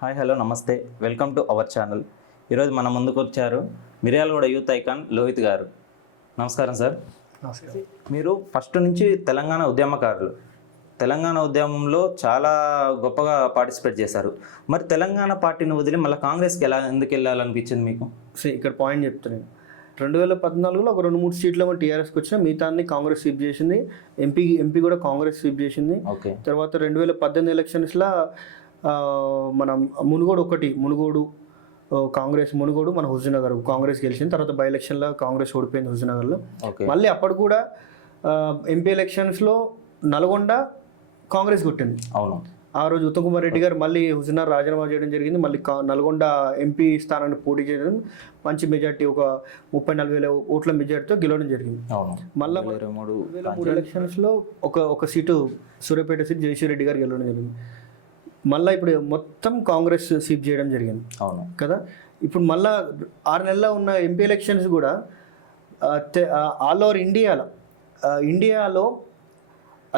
Hi hello నమస్తే, welcome to our channel. ఈరోజు మన ముందుకు వచ్చారు మిర్యాలగూడ యూత్ ఐకాన్ లోహిత్ గారు. నమస్కారం సార్. నమస్కారం. మీరు ఫస్ట్ నుంచి తెలంగాణ ఉద్యమకారులు. తెలంగాణ ఉద్యమంలో చాలా గొప్పగా పార్టిసిపేట్ చేశారు. మరి తెలంగాణ పార్టీని వదిలి మళ్ళీ కాంగ్రెస్కి ఎందుకు వెళ్ళాలనిపించింది మీకు? ఇక్కడ పాయింట్ చెప్తున్నాను. 2014లో ఒక 2-3 సీట్లు టీఆర్ఎస్కి వచ్చిన, మిగతా అన్ని కాంగ్రెస్ స్వీప్ చేసింది. ఎంపీ కూడా కాంగ్రెస్ స్వీప్ చేసింది. ఓకే. తర్వాత 2018 ఎలక్షన్స్లో మన మునుగోడు కాంగ్రెస్ మునుగోడు మన హుజూర్నగర్ కాంగ్రెస్ గెలిచింది. తర్వాత బై ఎలక్షన్లో కాంగ్రెస్ ఓడిపోయింది హుజూర్నగర్లో. మళ్ళీ అప్పుడు కూడా ఎంపీ ఎలక్షన్స్లో నల్గొండ కాంగ్రెస్ కొట్టింది. అవును. ఆ రోజు ఉత్తమ్ కుమార్ రెడ్డి గారు మళ్ళీ హుజూర్నగర్ రాజీనామా చేయడం జరిగింది. మళ్ళీ నల్గొండ ఎంపీ స్థానాన్ని పోటీ చేయడం, మంచి మెజార్టీ, ఒక 30-40 వేల ఓట్ల మెజార్టీతో గెలవడం జరిగింది. మళ్ళీ 2023 ఎలక్షన్స్లో ఒక సీటు సూర్యాపేట సీట్ జయశ్రీ రెడ్డి గారు గెలవడం జరిగింది. మళ్ళీ ఇప్పుడు మొత్తం కాంగ్రెస్ సీట్ చేయడం జరిగింది. అవును కదా. ఇప్పుడు మళ్ళీ 6 నెలల్లో ఉన్న ఎంపీ ఎలక్షన్స్ కూడా ఆల్ ఓవర్ ఇండియాలో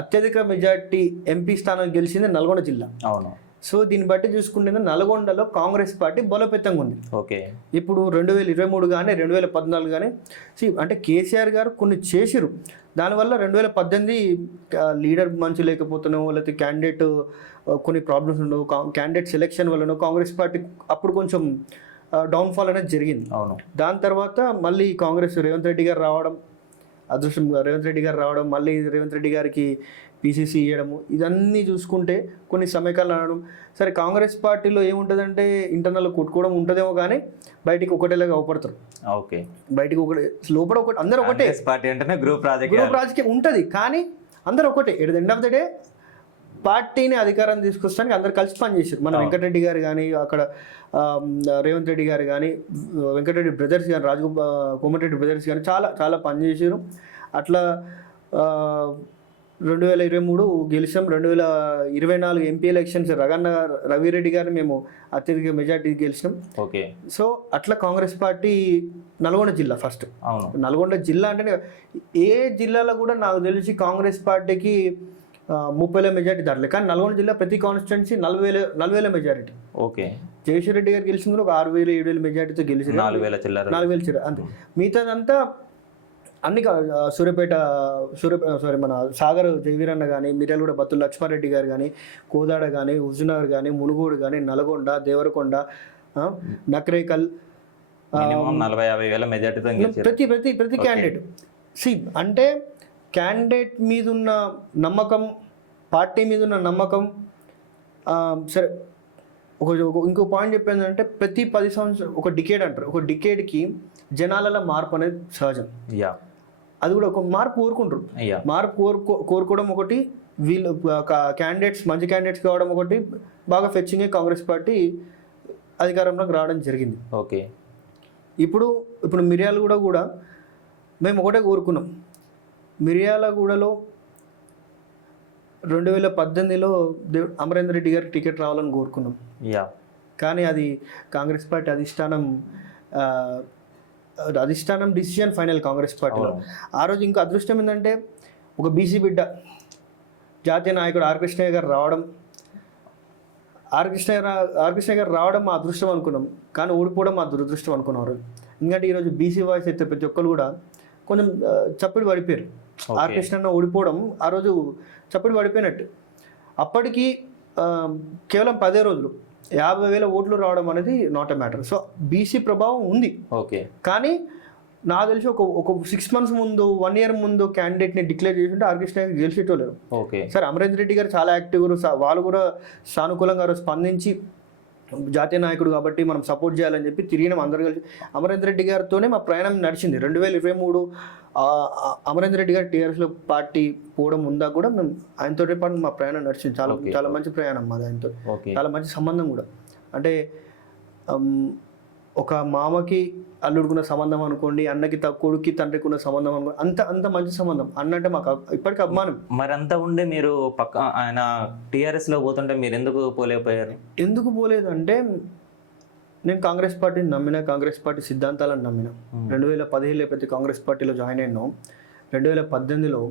అత్యధిక మెజార్టీ ఎంపీ స్థానం గెలిచింది నల్గొండ జిల్లా. అవును. సో దీన్ని బట్టి చూసుకుంటే నల్గొండలో కాంగ్రెస్ పార్టీ బలోపేతంగా ఉంది. ఓకే. ఇప్పుడు 2023 కానీ 2014 కానీ అంటే కేసీఆర్ గారు కొన్ని చేసిరు. దానివల్ల 2018 లీడర్ మంచి లేకపోతున్నావు, లేకపోతే క్యాండిడేట్ కొన్ని ప్రాబ్లమ్స్ ఉండవు, క్యాండిడేట్ సెలెక్షన్ వలన కాంగ్రెస్ పార్టీ అప్పుడు కొంచెం డౌన్ఫాల్ అనేది జరిగింది. అవును. దాని తర్వాత మళ్ళీ కాంగ్రెస్ రేవంత్ రెడ్డి గారు రావడం, మళ్ళీ రేవంత్ రెడ్డి గారికి పీసీసీ ఇవ్వడము, ఇదన్నీ చూసుకుంటే కొన్ని సమయకాలం అనడం. సరే, కాంగ్రెస్ పార్టీలో ఏముంటుందంటే ఇంటర్నల్ కొట్టుకోవడం ఉంటుందేమో కానీ బయటికి ఒకటేలాగా అవపడతారు. ఓకే. బయటికి ఒకటి, లోపల ఒకటి, అందరూ ఒకటే. పార్టీ అంటేనే గ్రూప్ రాజకీయం ఉంటుంది, కానీ అందరూ ఒకటే. At the end of the day పార్టీని అధికారం తీసుకొస్తానికి అందరు కలిసి పనిచేశారు. మన వెంకటరెడ్డి గారు కానీ, అక్కడ రేవంత్ రెడ్డి గారు కానీ, వెంకటరెడ్డి బ్రదర్స్ కానీ, కోమటిరెడ్డి బ్రదర్స్ కానీ చాలా చాలా పనిచేసారు. అట్లా 2023 గెలిచాం. 2024 ఎంపీ ఎలక్షన్స్ రవిరెడ్డి గారిని మేము అత్యధిక మెజార్టీ గెలిచాం. ఓకే. సో అట్లా కాంగ్రెస్ పార్టీ నల్గొండ జిల్లా ఫస్ట్. నల్గొండ జిల్లా అంటే ఏ జిల్లాలో కూడా నాకు తెలిసి కాంగ్రెస్ పార్టీకి 30,000 మెజార్టీ దాటలేదు. కానీ నల్గొండ జిల్లా ప్రతి constituency 40,000 majority. Okay. Jayashree Reddy గారు గెలిచింది కూడా ఒక 6,000-7,000 మెజార్టీతో గెలిచారు. 4,000 చిల్లర అంతే. మిగతాదంతా అన్ని సూర్యాపేట మన సాగర్ జయవీరన్న కానీ, మిర్యాలగూడ బత్తుల లక్ష్మారెడ్డి గారు కానీ, కోదాడ కానీ, హుజూర్నగర్ కానీ, మునుగోడు కానీ, నల్గొండ, దేవరకొండ, నకరేకల్ 40,000-50,000 మెజార్టీతో ప్రతి క్యాండిడేట్ అంటే క్యాండిడేట్ మీద ఉన్న నమ్మకం, పార్టీ మీద ఉన్న నమ్మకం. సరే, ఇంకో పాయింట్ చెప్పేందంటే ప్రతి 10 సంవత్సరాలు ఒక డికేడ్ అంటారు. ఒక డికేడ్కి జనాలలో మార్పు అనేది సహజం. అది కూడా ఒక మార్పు కోరుకుంటారు. మార్పు కోరుకోవడం ఒకటి, వీళ్ళు క్యాండిడేట్స్ మంచి క్యాండిడేట్స్ కావడం ఒకటి. బాగా ఫెచ్చింగ్ కాంగ్రెస్ పార్టీ అధికారంలోకి రావడం జరిగింది. ఓకే. ఇప్పుడు మిర్యాలగూడ కూడా మేము ఒకటే కోరుకున్నాం. మిర్యాలగూడలో 2018లో అమరేందర్ రెడ్డి గారికి టికెట్ రావాలని కోరుకున్నాం. కానీ అది కాంగ్రెస్ పార్టీ అధిష్టానం డిసిషన్ ఫైనల్ కాంగ్రెస్ పార్టీలో. ఆ రోజు ఇంకా అదృష్టం ఏంటంటే ఒక బీసీ బిడ్డ జాతీయ నాయకుడు ఆర్ కృష్ణయ్య గారు రావడం మా అదృష్టం అనుకున్నాం. కానీ ఓడిపోవడం మా దురదృష్టం అనుకున్నారు. ఎందుకంటే ఈరోజు బీసీ వాయిస్ అయితే ప్రతి ఒక్కరు కూడా కొంచెం చప్పటి పడిపోయారు. ఆర్ కృష్ణ ఓడిపోవడం ఆ రోజు చప్పటి పడిపోయినట్టు. అప్పటికి కేవలం 10 రోజులు 50,000 ఓట్లు రావడం అనేది not a matter. So BC ప్రభావం ఉంది. ఓకే. కానీ నాకు తెలిసి ఒక 6 months ముందు, 1 year ముందు క్యాండిడేట్ని డిక్లేర్ చేసింటే ఆర్ కృష్ణ గెలిచేటోలేరు. ఓకే. సరే, అమరేందర్ రెడ్డి గారు చాలా యాక్టివ్గా, వాళ్ళు కూడా సానుకూలంగా స్పందించి జాతీయ నాయకుడు కాబట్టి మనం సపోర్ట్ చేయాలని చెప్పి తిరిగినాం అందరు కలిసి. అమరేందర్ రెడ్డి గారితోనే మా ప్రయాణం నడిచింది. 2023 అమరేందర్ రెడ్డి గారు టీఆర్ఎస్లో పార్టీ పోవడం ఉందా కూడా మేము ఆయనతో పాటు మా ప్రయాణం నడిచింది. చాలా మంచి ప్రయాణం మాది ఆయనతో. చాలా మంచి సంబంధం కూడా. అంటే ఒక మామకి అల్లుడుకున్న సంబంధం అనుకోండి, అన్నకి కొడుక్కి తండ్రికి ఉన్న సంబంధం అనుకోండి, అంత మంచి సంబంధం. అన్న అంటే మాకు ఇప్పటికీ అభిమానం. మరి అంతా ఉండే మీరు ఆయన టీఆర్ఎస్లో పోతుంటే మీరు ఎందుకు పోలేకపోయారు? ఎందుకు పోలేదు అంటే నేను కాంగ్రెస్ పార్టీని నమ్మిన, కాంగ్రెస్ పార్టీ సిద్ధాంతాలను నమ్మిన. 2017 ఎప్పుడైతే కాంగ్రెస్ పార్టీలో జాయిన్ అయినాం, 2018లో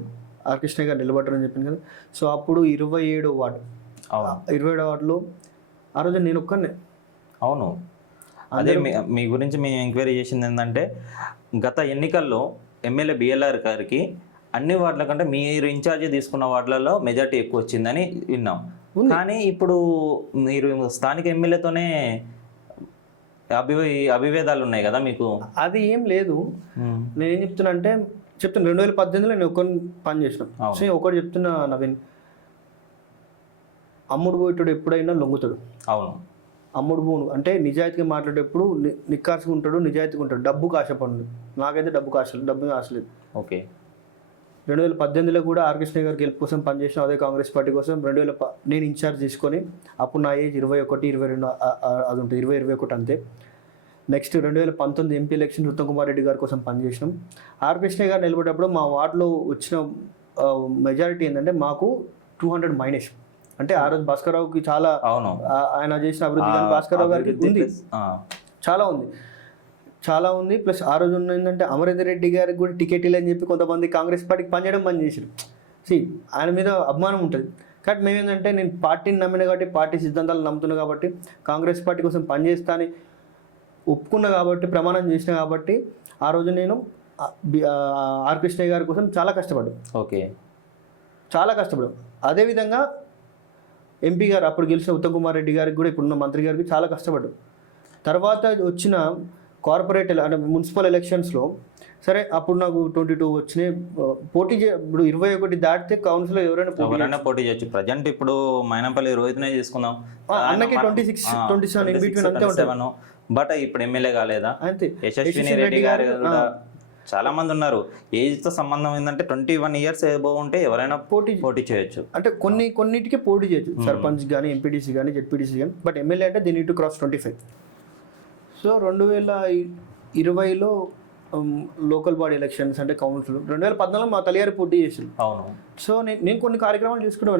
ఆర్ కృష్ణ గారు నిలబడ్డారని చెప్పింది కదా. సో అప్పుడు 27వ వార్డులో ఆ రోజు నేను ఒక్కనే. అవును, అదే మీ గురించి మేము ఎంక్వైరీ చేసింది ఏంటంటే గత ఎన్నికల్లో ఎమ్మెల్యే బిఎల్ఆర్ గారికి అన్ని వార్డుల కంటే మీరు ఇన్ఛార్జి తీసుకున్న వార్డులలో మెజార్టీ ఎక్కువ వచ్చిందని విన్నాం. కానీ ఇప్పుడు మీరు స్థానిక ఎమ్మెల్యేతోనే అభివేదాలు ఉన్నాయి కదా మీకు. అది ఏం లేదు. నేనేం చెప్తున్నా అంటే చెప్తున్నా 2018లో నేను ఒకరిని పని చేసినాం. సో ఒకటి చెప్తున్నా నవీన్, అమ్ముడు పోయేటోడు ఎప్పుడైనా లొంగుతాడు. అవును, అమ్ముడు పోను అంటే నిజాయితీగా మాట్లాడేటప్పుడు నిక్కాసుగా ఉంటాడు, నిజాయితీగా ఉంటాడు. డబ్బుకు ఆశపడు. నాకైతే డబ్బు ఆశలేదు. ఓకే. 2018లో కూడా ఆర్ కృష్ణ గారి గెలుపు కోసం పనిచేసిన అదే కాంగ్రెస్ పార్టీ కోసం. నేను ఇన్ఛార్జ్ తీసుకొని అప్పుడు నా ఏజ్ 21, 22 అది ఉంటుంది, 20, 21 అంతే. Next 2019 MP election Uttam Kumar Reddy గారి కోసం పనిచేసినాం. ఆర్ కృష్ణ గారు నిలబడేటప్పుడు మా వార్డులో వచ్చిన మెజారిటీ ఏంటంటే మాకు 200 మైనస్. అంటే ఆ రోజు భాస్కర్రావుకి చాలా ఆయన చేసిన అభివృద్ధి కానీ భాస్కర్రావు గారికి ఉంది, చాలా ఉంది. ప్లస్ ఆ రోజు ఏంటంటే అమరేందర్ రెడ్డి గారికి కూడా టికెట్ ఇల్లని చెప్పి కొంతమంది కాంగ్రెస్ పార్టీకి పనిచేయడం బంద్ చేశారు. ఆయన మీద అభిమానం ఉంటుంది. కాబట్టి మేమేంటంటే నేను పార్టీని నమ్మిన కాబట్టి, పార్టీ సిద్ధాంతాలు నమ్ముతున్నా కాబట్టి, కాంగ్రెస్ పార్టీ కోసం పనిచేస్తా అని ఒప్పుకున్నా కాబట్టి, ప్రమాణం చేసిన కాబట్టి ఆ రోజు నేను ఆర్ కృష్ణయ్య గారి కోసం చాలా కష్టపడ్డాను. ఓకే, చాలా కష్టపడ్డాను. అదేవిధంగా ఎంపీ గారు అప్పుడు గెలిచిన ఉత్తమ్ కుమార్ రెడ్డి గారికి కూడా ఇప్పుడున్న మంత్రి గారికి చాలా కష్టపడ్డాడు. తర్వాత వచ్చిన కార్పొరేట్ అంటే మున్సిపల్ ఎలక్షన్స్లో సరే అప్పుడు నాకు 22 వచ్చినాయి. పోటీ ఇప్పుడు 21 దాటితే కౌన్సిల్ ఎవరైనా పోటీ చేయొచ్చు. ప్రజెంట్ ఇప్పుడు మైనంపల్లి రోహిత్నే తీసుకుందాం, అన్నకి 26, 27 ఇన్ బిట్వీన్ అంతే ఉంటాయి. బట్ ఇప్పుడు ఎమ్మెల్యే కాలేదా? అంతే. యశస్విని రెడ్డి గారు కూడా చాలా మంది ఉన్నారు. ఏజ్ తో సంబంధం ఏంటంటే 21 ఇయర్స్ ఏబోవ్ ఉంటే ఎవరైనా పోటీ చేయొచ్చు. అంటే కొన్నిటికి పోటీ చేయొచ్చు, సర్పంచ్ కానీ, ఎంపీటీసీ కానీ, జెడ్పీటీసీ కానీ. బట్ ఎమ్మెల్యే అంటే they need to cross 25. So 2020లో లోకల్ బాడీ ఎలక్షన్స్ అంటే కౌన్సిల్. 2014లో మా తల్లిగారు పోటీ చేసారు. అవును. సో నేను కొన్ని కార్యక్రమాలు చేసుకుంటూ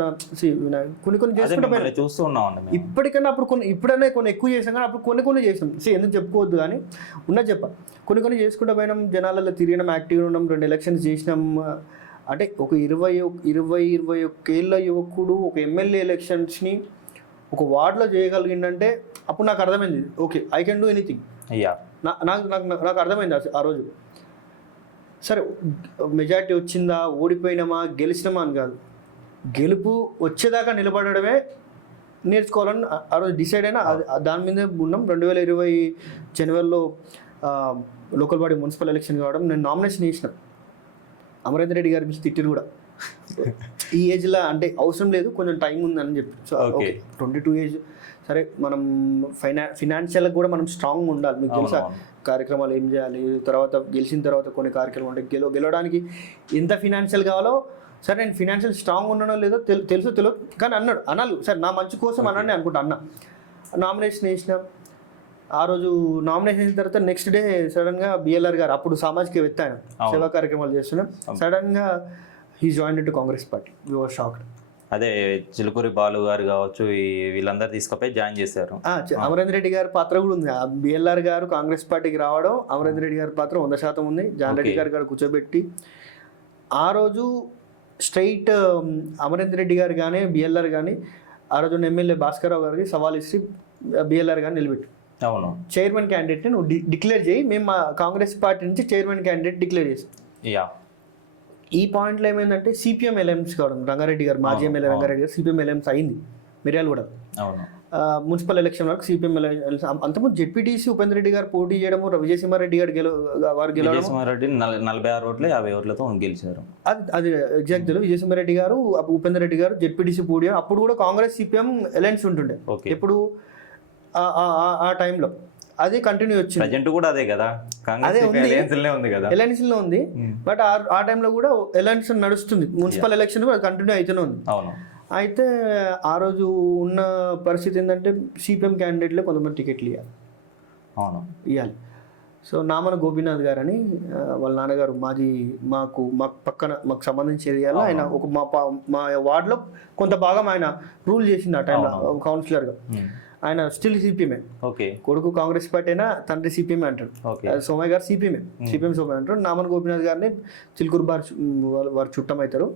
కొన్ని చేసుకుంటూ చూస్తూ ఉన్నాం. ఇప్పటికన్నా అప్పుడు ఇప్పుడైనా కొన్ని ఎక్కువ చేసాం, కానీ అప్పుడు కొన్ని చేసాం. ఎందుకు చెప్పుకోవద్దు కానీ ఉన్నది చెప్ప. కొన్ని చేసుకుంటూ పోయినాం, జనాలలో తిరిగినాం, యాక్టివ్గా ఉన్నాం, 2 ఎలక్షన్స్ చేసినాం. అంటే ఒక 21 ఏళ్ళ యువకుడు ఒక ఎమ్మెల్యే ఎలక్షన్స్ని ఒక వార్డులో చేయగలిగిందంటే అప్పుడు నాకు అర్థమైంది, okay I can do anything. నాకు అర్థమైంది ఆ రోజు. సరే మెజారిటీ వచ్చిందా, ఓడిపోయినామా, గెలిచినామా అని కాదు, గెలుపు వచ్చేదాకా నిలబడమే నేర్చుకోవాలని ఆ రోజు డిసైడ్ అయినా దాని మీదే ఉన్నాం. 2020 జనవరిలో లోకల్ బాడీ మున్సిపల్ ఎలక్షన్ కావడం, నేను నామినేషన్ చేసిన. అమరేందర్ రెడ్డి గారి పిలిచి తిట్టిరు కూడా, ఈ ఏజ్లో అంటే అవసరం లేదు, కొంచెం టైం ఉందని చెప్పి. సో ఓకే 22 ఏజ్, సరే మనం ఫినాన్షియల్గా కూడా మనం స్ట్రాంగ్ ఉండాలి. మీకు తెలుసా కార్యక్రమాలు ఏం చేయాలి, తర్వాత గెలిచిన తర్వాత కొన్ని కార్యక్రమాలు అంటే గెలవడానికి ఎంత ఫినాన్షియల్ కావాలో. సరే నేను ఫినాన్షియల్ స్ట్రాంగ్ ఉన్నానో లేదో తెలుసు తెలియదు, కానీ అనాలి సార్ నా మంచి కోసం అన్నాను అనుకుంటా. నామినేషన్ వేసినాం. ఆ రోజు నామినేషన్ వేసిన తర్వాత నెక్స్ట్ డే సడన్గా బిఎల్ఆర్ గారు, అప్పుడు సామాజికవేత్త ఆయన, సేవా కార్యక్రమాలు చేస్తున్నాం, సడన్గా he join to Congress party. We were shocked. అదే చిలుకూరి బాలు గారు కావచ్చు, వీళ్ళందరూ తీసుకుపోయి జాయిన్ చేశారు. అమరేందర్ రెడ్డి గారి పాత్ర కూడా ఉంది. బిఎల్ఆర్ గారు కాంగ్రెస్ పార్టీకి రావడం, అమరేందర్ రెడ్డి గారి పాత్ర 100% ఉంది. జాన్ రెడ్డి గారు కూర్చోబెట్టి ఆ రోజు స్ట్రైట్ అమరేందర్ రెడ్డి గారు కానీ, బిఎల్ఆర్ కానీ, ఆ రోజు ఎమ్మెల్యే భాస్కర్రావు గారికి సవాల్ ఇచ్చి బిఎల్ఆర్ గారిని నిలబెట్టి, అవును చైర్మన్ క్యాండిడేట్ని నువ్వు డిక్లేర్ చేయి, మేము మా కాంగ్రెస్ పార్టీ నుంచి చైర్మన్ క్యాండిడేట్ డిక్లేర్ చేసాం. ఈ పాయింట్లో ఏమైందంటే సిపిఎం ఎలయన్స్ కావడం, రంగారెడ్డి గారు మాజీ ఎమ్మెల్యే రంగారెడ్డి గారు సిపిఎం ఎలయన్స్ అయింది మిర్యాల కూడా. మున్సిపల్ ఎలక్షన్ వరకు సిపిఎం ఎలయన్స్. అంతకుముందు జెడ్పీటీసీ ఉపేంద్ర రెడ్డి గారు పోటీ చేయడము, విజయసింహారెడ్డి గారు గెలవడం, 46 ఓట్లు 50 ఓట్లతో గెలిచారు. అది ఎగ్జాక్ట్ తెలియదు. విజయసింహారెడ్డి గారు, ఉపేంద్ర రెడ్డి గారు జెడ్పీటీసీ పోటీ. అప్పుడు కూడా కాంగ్రెస్ సిపిఎం ఎలయన్స్ ఉంటుండే. ఎప్పుడు ఆ టైంలో అది కంటిన్యూ వచ్చింది. ప్రజెంట్ కూడా అదే కదా, అదే ఎలయన్స్ లో ఉంది. బట్ ఆ టైంలో కూడా ఎలయన్స్ నడుస్తుంది. మున్సిపల్ ఎలక్షన్ కూడా కంటిన్యూ అయితేనే ఉంది. అయితే ఆ రోజు ఉన్న పరిస్థితి ఏంటంటే సిపిఎం క్యాండిడేట్లే కొంతమంది టికెట్లు ఇవ్వాలి. సో నామన గోపీనాథ్ గారు అని వాళ్ళ నాన్నగారు మాకు పక్కన సంబంధించి ఏరియాలో ఆయన ఒక మా వార్డులో కొంత భాగం ఆయన రూల్ చేసింది ఆ టైంలో కౌన్సిలర్గా. ఆయన స్టిల్ సిపిఎంఏ. కొడుకు కాంగ్రెస్ పార్టీ అయినా తండ్రి సిపిఎంఏ అంటాడు. సోమయ్య గారు సిపిఎం సోమయ్య అంటారు. నామన్ గోపీనాథ్ గారిని చిలుకూరు వారు చుట్టం అవుతారు,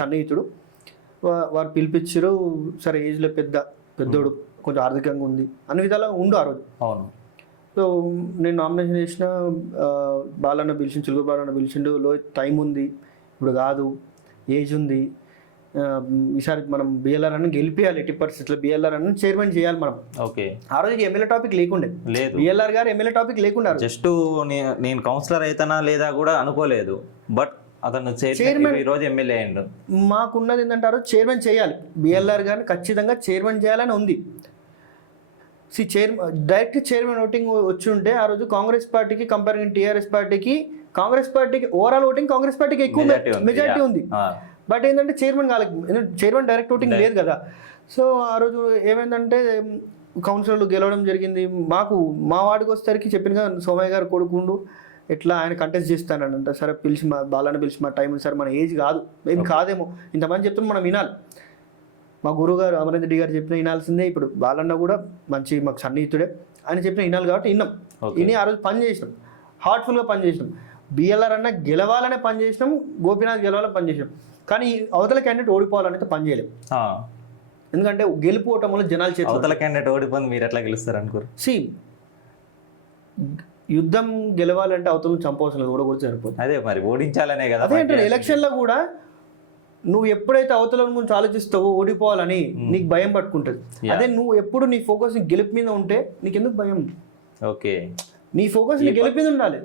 సన్నిహితుడు. వారు పిలిపించారు. సరే ఏజ్లో పెద్దోడు, కొంచెం ఆర్థికంగా ఉంది, అన్ని విధాలుగా ఉండు ఆ రోజు. అవును. సో నేను నామినేషన్ చేసిన, బాలన్న పిలిచిండు, చిలుక బాలన్న పిలిచిండు, టైం ఉంది ఇప్పుడు కాదు, ఏజ్ ఉంది, ఈసారి మనం బిఎల్ఆర్ అని గెలిపియాలి, 80% బిఎల్ఆర్ అని చైర్మన్ చేయాలి మనం. ఓకే. ఆ రోజుకి ఎమ్మెల్యే టాపిక్ లేకుండే, లేదు, బిఎల్ఆర్ గారు ఎమ్మెల్యే టాపిక్ లేకుండా, జస్ట్ నేను కౌన్సిలర్ అయితేనా లేదా కూడా అనుకోలేదు, బట్ అతను చైర్మన్ ఈ రోజు ఎమ్మెల్యే అయ్యిండు. మాకున్నది ఏంటంటారు, చైర్మన్ చేయాలి, బిఎల్ఆర్ గారిని ఖచ్చితంగా చైర్మన్ చేయాలని ఉంది. డైరెక్ట్ చైర్మన్ ఓటింగ్ వచ్చి ఉంటే ఆ రోజు కాంగ్రెస్ పార్టీకి కంపేరింగ్ టీఆర్ఎస్ పార్టీకి, కాంగ్రెస్ పార్టీకి ఓవరాల్ ఓటింగ్ కాంగ్రెస్ పార్టీకి ఎక్కువ మెజారిటీ ఉంది. బట్ ఏంటంటే చైర్మన్ కాలేదు, చైర్మన్ డైరెక్ట్ ఓటింగ్ లేదు కదా. సో ఆ రోజు ఏమైందంటే కౌన్సిలర్లు గెలవడం జరిగింది. మా వార్డుకి వచ్చేసరికి చెప్పినగా సోమయ్య గారు కొడుకుండు, ఎట్లా ఆయన కంటెస్ట్ చేస్తానంట. సరే పిలిచి మా బాలన్న పిలిచి, మా టైం సార్ మన ఏజ్ కాదు, మేబీ కాదేమో, ఇంతమంది చెప్తున్నా మనం వినాలి. మా గురువు గారు అమరేంద్ర రెడ్డి గారు చెప్పిన వినాల్సిందే. ఇప్పుడు బాలన్న కూడా మంచి మాకు సన్నిహితుడే, ఆయన చెప్పిన వినాలి కాబట్టి విన్నాం. విని ఆ రోజు పని చేసినాం, హార్ట్ఫుల్గా పని చేసినాం. బిఎల్ఆర్ అన్న గెలవాలనే పని చేసినాం, గోపీనాథ్ గెలవాలని పని చేసినాం. కానీ అవతల క్యాండిడేట్ ఓడిపోవాలనేది పని చేయలేము. ఎందుకంటే గెలుపు ఓటం వల్ల జనాలు చేతి, అవతల క్యాండిడేట్ ఓడిపోయింది, మీరు ఎట్లా గెలుస్తారు అనుకోరు. యుద్ధం గెలవాలంటే అవతల చంపవలసిన ఓడకూడదు సరిపోతుంది. అదే మరి ఓడించాలనే కదా. అదే అంటే ఎలక్షన్లో కూడా నువ్వు ఎప్పుడైతే అవతల గురించి ఆలోచిస్తావో ఓడిపోవాలని నీకు భయం పట్టుకుంటుంది. అదే నువ్వు ఎప్పుడు నీ ఫోకస్ నీ గెలుపు మీద ఉంటే నీకెందుకు భయం. ఓకే, నీ ఫోకస్ నీ గెలుపు మీద ఉండాలి.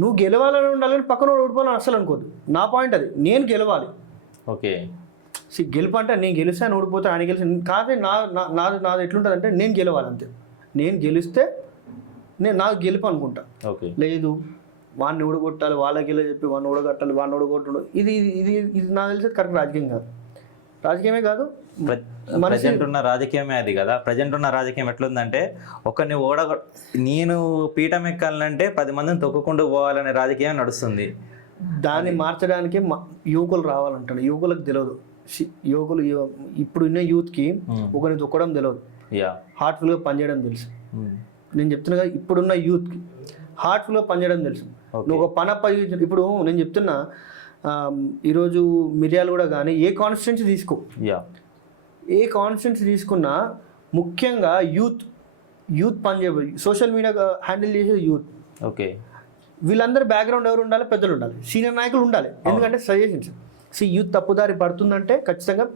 నువ్వు గెలవాలని ఉండాలి, పక్కన ఓడిపోవాలని అసలు అనుకోద్దు. నా పాయింట్ అది, నేను గెలవాలి. ఓకే, గెలుపు అంటే నేను గెలిస్తాను, ఓడిపోతాను, ఆయన గెలిచి కాదే. నాది ఎట్లుంటుంది అంటే నేను గెలవాలి అంతే. నేను గెలిస్తే నాకు గెలుపు అనుకుంటా. ఓకే, లేదు వాడిని ఓడగొట్టాలి, వాళ్ళకి వెళ్ళి చెప్పి వాడిని ఓడగొట్టాలి, వాడిని ఓడగొట్టడం, ఇది ఇది ఇది నాకు తెలిసి కరెక్ట్ రాజకీయం కాదు. రాజకీయమే కాదు, ప్రజెంట్ ఉన్న రాజకీయమే అది కదా. ప్రజెంట్ ఉన్న రాజకీయం ఎట్లుందంటే, ఒకరిని నేను పీఠం ఎక్కాలంటే 10 మందిని తొక్కుకుంటూ పోవాలనే రాజకీయం నడుస్తుంది. దాన్ని మార్చడానికి యువకులు రావాలంటాడు. యువకులకు తెలియదు. యువకులు ఇప్పుడు ఉన్న యూత్కి ఒకరిని తొక్కడం తెలియదు, హార్ట్ఫుల్గా పనిచేయడం తెలుసు. నేను చెప్తున్నా కదా, ఇప్పుడున్న యూత్కి హార్ట్ఫుల్గా పనిచేయడం తెలుసు. నువ్వు ఒక పని అప్పగించు. ఇప్పుడు నేను చెప్తున్నా, ఈరోజు మిర్యాలు కూడా కానీ ఏ కాన్స్టిట్యున్సీ తీసుకో, ఏ కాన్స్టిట్యున్సీ తీసుకున్నా ముఖ్యంగా యూత్ పనిచేయ, సోషల్ మీడియా హ్యాండిల్ చేసేది యూత్. ఓకే, వీళ్ళందరూ బ్యాక్గ్రౌండ్ ఎవరు ఉండాలి, పెద్దలు ఉండాలి, సీనియర్ నాయకులు ఉండాలి. ఎందుకంటే సజెషన్స్, యూత్ తప్పుదారి పడుతుందంటే ఖచ్చితంగా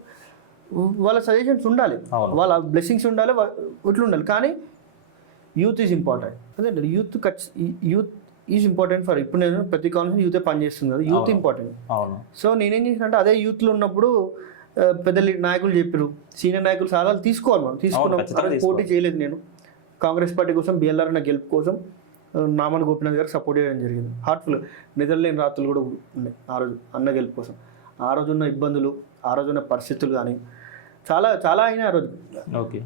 వాళ్ళ సజెషన్స్ ఉండాలి, వాళ్ళ బ్లెస్సింగ్స్ ఉండాలి, ఇట్లా ఉండాలి. కానీ యూత్ ఈజ్ ఇంపార్టెంట్. అదే యూత్ ఈజ్ ఇంపార్టెంట్ ఫర్. ఇప్పుడు నేను ప్రతి కాన్ఫరెన్స్ యూతే పనిచేస్తుంది కదా, యూత్ ఇంపార్టెంట్. సో నేనేం చేసినంటే, అదే యూత్లో ఉన్నప్పుడు పెద్ద నాయకులు చెప్పారు, సీనియర్ నాయకులు సలహాలు తీసుకోవాలి. మనం తీసుకున్నాం. పోటీ చేయలేదు నేను. కాంగ్రెస్ పార్టీ కోసం, బిఎల్ఆర్ అన్న గెలుపు కోసం నామన్ గోపీనాథ్ గారికి సపోర్ట్ చేయడం జరిగింది. హార్ట్ఫుల్, నిద్రలేని రాత్రులు కూడా ఉన్నాయి ఆ రోజు అన్న గెలుపు కోసం. ఆ రోజున్న ఇబ్బందులు, ఆ రోజున్న పరిస్థితులు కానీ చాలా చాలా అయినాయి ఆ రోజు. ఓకే,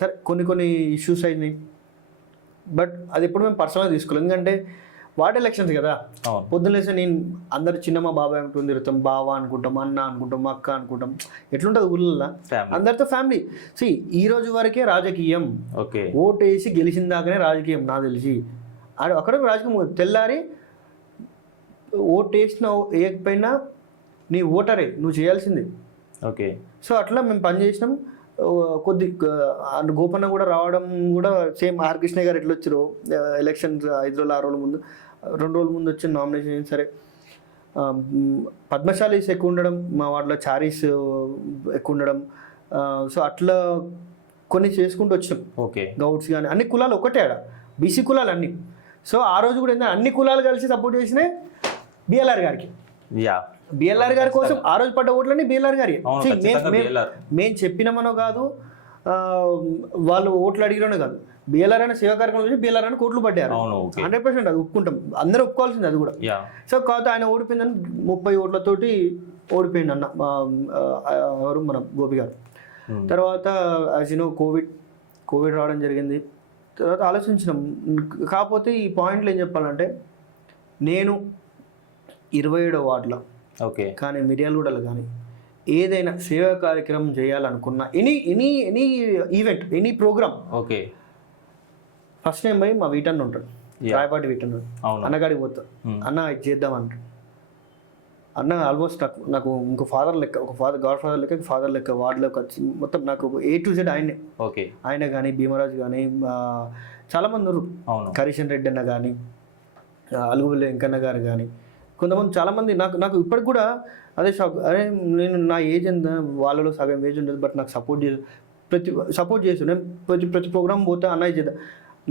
సరే కొన్ని ఇష్యూస్ అయినాయి, బట్ అది ఎప్పుడు మేము పర్సనల్గా తీసుకోలేదు. ఎందుకంటే వార్డ్ ఎలక్షన్స్ కదా. పొద్దున్నేసి నేను అందరు చిన్నమ్మ బాబాయ్ అంటూ తిరుగుతాం, బావ అనుకుంటాం, అన్న అనుకుంటాం, అక్క అనుకుంటాం, ఎట్లుంటుంది ఊళ్ళో అందరితో ఫ్యామిలీ. ఈ రోజు వరకే రాజకీయం. ఓకే, ఓటు వేసి గెలిచిన దాకానే రాజకీయం నాకు తెలిసి. అక్కడ రాజకీయం తెల్లారి ఓటు వేసినా వేయకపోయినా నీ ఓటరే, నువ్వు చేయాల్సిందే. ఓకే, సో అట్లా మేము పనిచేసినాం. గోపన్న కూడా రావడం కూడా సేమ్ ఆర్ కృష్ణ గారు ఎట్లా వచ్చారో ఎలక్షన్స్ 5 రోజులు 6 రోజుల ముందు, 2 రోజుల ముందు వచ్చి నామినేషన్. సరే, పద్మశాలీస్ ఎక్కువ ఉండడం, మా వాటిలో చారీస్ ఎక్కువ ఉండడం, సో అట్లా కొన్ని చేసుకుంటూ వచ్చినాం. ఓకే, గౌడ్స్ కానీ అన్ని కులాలు ఒకటే, ఆడ బీసీ కులాలు అన్ని. సో ఆ రోజు కూడా ఏంటంటే అన్ని కులాలు కలిసి సపోర్ట్ చేసినాయి బిఎల్ఆర్ గారికి. బిఎల్ఆర్ గారి కోసం ఆ రోజు పడ్డ ఓట్లని బిఎల్ఆర్ గారి. మేము చెప్పినామనో కాదు, వాళ్ళు ఓట్లు అడిగినో కాదు, బిఎల్ఆర్ అనే సేవా కార్యక్రమం నుంచి బిఎల్ఆర్ అని కోట్లు పడ్డారు. 100% అది ఒప్పుకుంటాం, అందరూ ఒప్పుకోవాల్సింది అది కూడా. సో కాకపోతే ఆయన ఓడిపోయిందని 30 ఓట్లతోటి ఓడిపోయింది అన్న, ఎవరు మన గోపి గారు. తర్వాత యాజ్ యు నో కోవిడ్ రావడం జరిగింది. తర్వాత ఆలోచించినాం. కాకపోతే ఈ పాయింట్లో ఏం చెప్పాలంటే, నేను 27వ వార్డులో కానీ మిర్యాలగూడలో కానీ ఏదైనా సేవా కార్యక్రమం చేయాలనుకున్నా, any event, any program, okay, first time పోయి మా వీటన్న ఉంటాడు, రాయపాటి వీటన్న, అన్నగాడికి పోతా, అన్న ఇది చేద్దామంటాడు. అన్న ఆల్మోస్ట్ నాకు ఇంకో ఫాదర్ లెక్క, గాడ్ ఫాదర్ లెక్క, ఫాదర్ లెక్క, వార్డులోకి వచ్చి మొత్తం నాకు A to Z ఆయనే. ఓకే. ఆయన కానీ, భీమరాజు కానీ, చాలామంది ఉన్నారు. అవును. కరీషన్ రెడ్డి అన్న కానీ, అలుగుబెల్లి వెంకన్న గారు కానీ, కొంతమంది చాలామంది నాకు ఇప్పటికి కూడా అదే షాక్. అరే నేను నా ఏజ్ ఎంత, వాళ్ళలో సగం ఏజ్ ఉండదు, బట్ నాకు సపోర్ట్ చేసి నేను ప్రతి ప్రోగ్రామ్ పోతే అన్నయ్య చేద్దాం.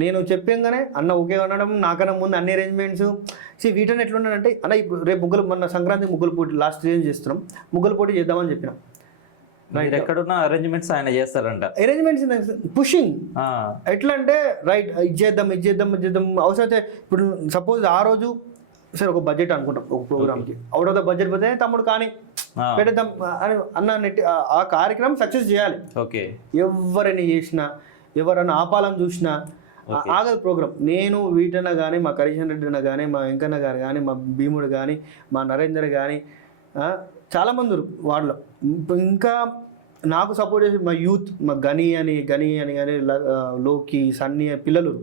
నేను చెప్పాగానే అన్న ఓకే అనడం, నాకన్నా ముందు అన్ని అరేంజ్మెంట్స్. వీటని ఎట్లున్నాడంటే అన్న ఇప్పుడు రేపు మొన్న సంక్రాంతి ముగ్గుల పోటీ లాస్ట్ రీజన్ చేస్తున్నాం, ముగ్గుల పోటీ చేద్దామని చెప్పిన. మీరు ఎక్కడున్న అరేంజ్మెంట్స్ ఆయన చేస్తారంట. అరేంజ్మెంట్స్ పుషింగ్ ఎట్లా అంటే రైట్ ఇది చేద్దాం అవసరమైతే ఇప్పుడు సపోజ్ ఆ రోజు సరే ఒక బడ్జెట్ అనుకుంటాం ఒక ప్రోగ్రామ్కి, అవుట్ ఆఫ్ ద బడ్జెట్ పోతే తమ్ముడు కానీ పెడదాం అని అన్న నెట్టి ఆ కార్యక్రమం సక్సెస్ చేయాలి. ఓకే. ఎవరైనా చేసినా, ఎవరైనా ఆపాలని చూసినా ఆగదు ప్రోగ్రామ్. నేను వీటన్న కానీ, మా కరీషన్ రెడ్డి అన్న కానీ, మా వెంకన్న గారు కానీ, మా భీముడు కానీ, మా నరేందర్ కానీ, చాలామంది వాడిలో ఇంకా నాకు సపోర్ట్ చేసి మా యూత్, మా గని అని కానీ లోకి సన్నీ పిల్లలు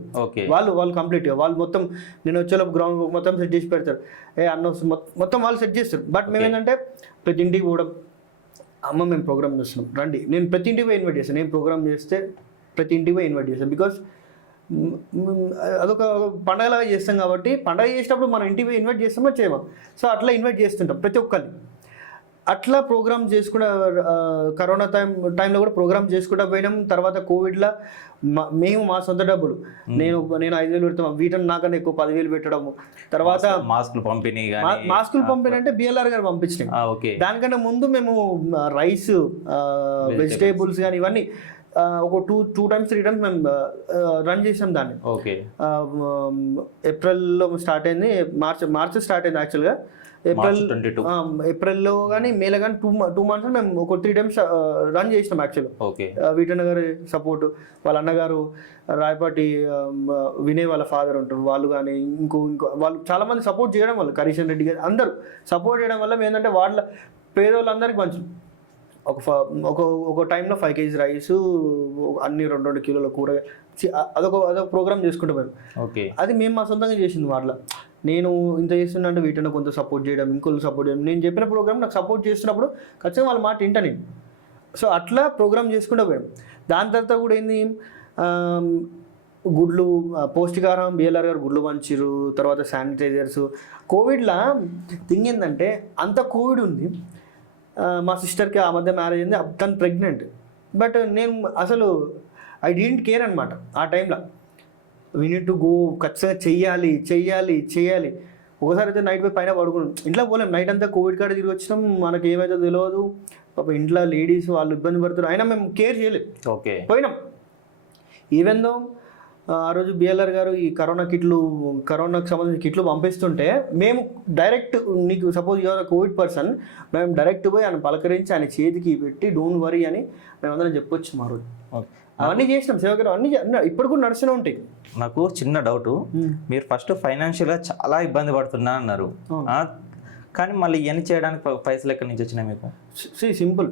వాళ్ళు కంప్లీట్గా వాళ్ళు మొత్తం నేను వచ్చేలోపు గ్రౌండ్ మొత్తం సెట్ చేసి పెడతారు. అన్న మొత్తం వాళ్ళు సెట్ చేస్తారు. బట్ మేము ఏంటంటే ప్రతి ఇంటికి పోవడం, అమ్మ మేము ప్రోగ్రామ్ చేస్తున్నాం రండి, నేను ప్రతి ఇంటికి పోయి ఇన్వైట్ చేస్తాను. నేను ప్రోగ్రామ్ చేస్తే ప్రతి ఇంటికి పోయి ఇన్వైట్ చేస్తాను. బికాస్ అదొక పండగలాగా చేస్తాం కాబట్టి, పండగ చేసేటప్పుడు మనం ఇంటికి పోయి ఇన్వైట్ చేస్తామో చేయమా. సో అట్లా ఇన్వైట్ చేస్తుంటాం ప్రతి ఒక్కరిని. అట్లా ప్రోగ్రామ్ చేసుకుంటా కరోనా టైంలో కూడా ప్రోగ్రామ్ చేసుకుంటా పోయినాం. తర్వాత కోవిడ్లో మేము మా సొంత డబ్బులు నేను 5,000 పెడతాం, వీటిని నాకన్నా ఎక్కువ 10,000 పెట్టడము. తర్వాత మాస్కులు పంపిణీ అంటే BLR గారు పంపించినాం. దానికంటే ముందు మేము రైస్, వెజిటేబుల్స్ కానీ ఇవన్నీ ఒక 2 times 3 times మేము రన్ చేసాం దాన్ని. ఏప్రిల్లో స్టార్ట్ అయింది, మార్చ్ స్టార్ట్ అయింది యాక్చువల్గా. ఏప్రిల్లో కానీ మేలో కానీ 2 months మేము ఒక 3 times రన్ చేసినాం యాక్చువల్గా. వీటన్న గారి సపోర్ట్, వాళ్ళ అన్నగారు రాయపాటి వినయ్ వాళ్ళ ఫాదర్ ఉంటారు, వాళ్ళు కానీ ఇంకో వాళ్ళు చాలామంది సపోర్ట్ చేయడం వల్ల, కరీషన్ రెడ్డి గారు అందరూ సపోర్ట్ చేయడం వల్ల ఏంటంటే వాళ్ళ పేదోళ్ళందరికీ మంచి ఒక టైంలో 5 kg రైసు, అన్ని 2 కిలోల కూర, అదొక ప్రోగ్రామ్ చేసుకుంటూ పోయాం. అది మేము మా సొంతంగా చేసింది. వాళ్ళ నేను ఇంత చేస్తున్నా అంటే వీటిని కొంత సపోర్ట్ చేయడం, ఇంకోళ్ళు సపోర్ట్ చేయడం, నేను చెప్పిన ప్రోగ్రామ్ నాకు సపోర్ట్ చేస్తున్నప్పుడు ఖచ్చితంగా వాళ్ళ మాట వింటా నేను. సో అట్లా ప్రోగ్రామ్ చేసుకుంటూ పోయాం. దాని తర్వాత కూడా ఏంది, గుడ్లు పౌష్టికాహారం BLR గారు గుడ్లు పంచిరు, తర్వాత శానిటైజర్స్. కోవిడ్లో థింగ్ ఏంటంటే అంత కోవిడ్ ఉంది. మా సిస్టర్కి ఆ మధ్య మ్యారేజ్ అయింది, తను ప్రెగ్నెంట్. బట్ నేను అసలు ఐ డిడ్ంట్ కేర్ అనమాట ఆ టైంలో. వీ నీడ్ టు గో, ఖచ్చితంగా చెయ్యాలి. ఒకసారి అయితే నైట్ పోయి పైన పడుకున్నాం, ఇంట్లో పోలేం. నైట్ అంతా కోవిడ్ కార్డు తిరిగి వచ్చినాం, మనకి ఏమైతే తెలియదు. పాప ఇంట్లో లేడీస్ వాళ్ళు ఇబ్బంది పడుతున్నారు, అయినా మేము కేర్ చేయలేదు. పోయినాం. ఈవెన్ దో ఆ రోజు BLR గారు ఈ కరోనాకి సంబంధించిన కిట్లు పంపిస్తుంటే మేము డైరెక్ట్, నీకు సపోజ్ యువర్ కోవిడ్ పర్సన్, మేము డైరెక్ట్ పోయి ఆయన పలకరించి ఆయన చేతికి పెట్టి డోంట్ వరీ అని మేమందరం చెప్పొచ్చు. మా రోజు అవన్నీ చేసినాం, సేవకులు అన్నీ ఇప్పుడు కూడా నడుస్తూనే ఉంటాయి. నాకు చిన్న డౌట్, మీరు ఫస్ట్ ఫైనాన్షియల్గా చాలా ఇబ్బంది పడుతున్నా అన్నారు, కానీ మళ్ళీ ఇవన్నీ చేయడానికి పైసలు ఎక్కడి నుంచి వచ్చినాయి మీకు? సింపుల్.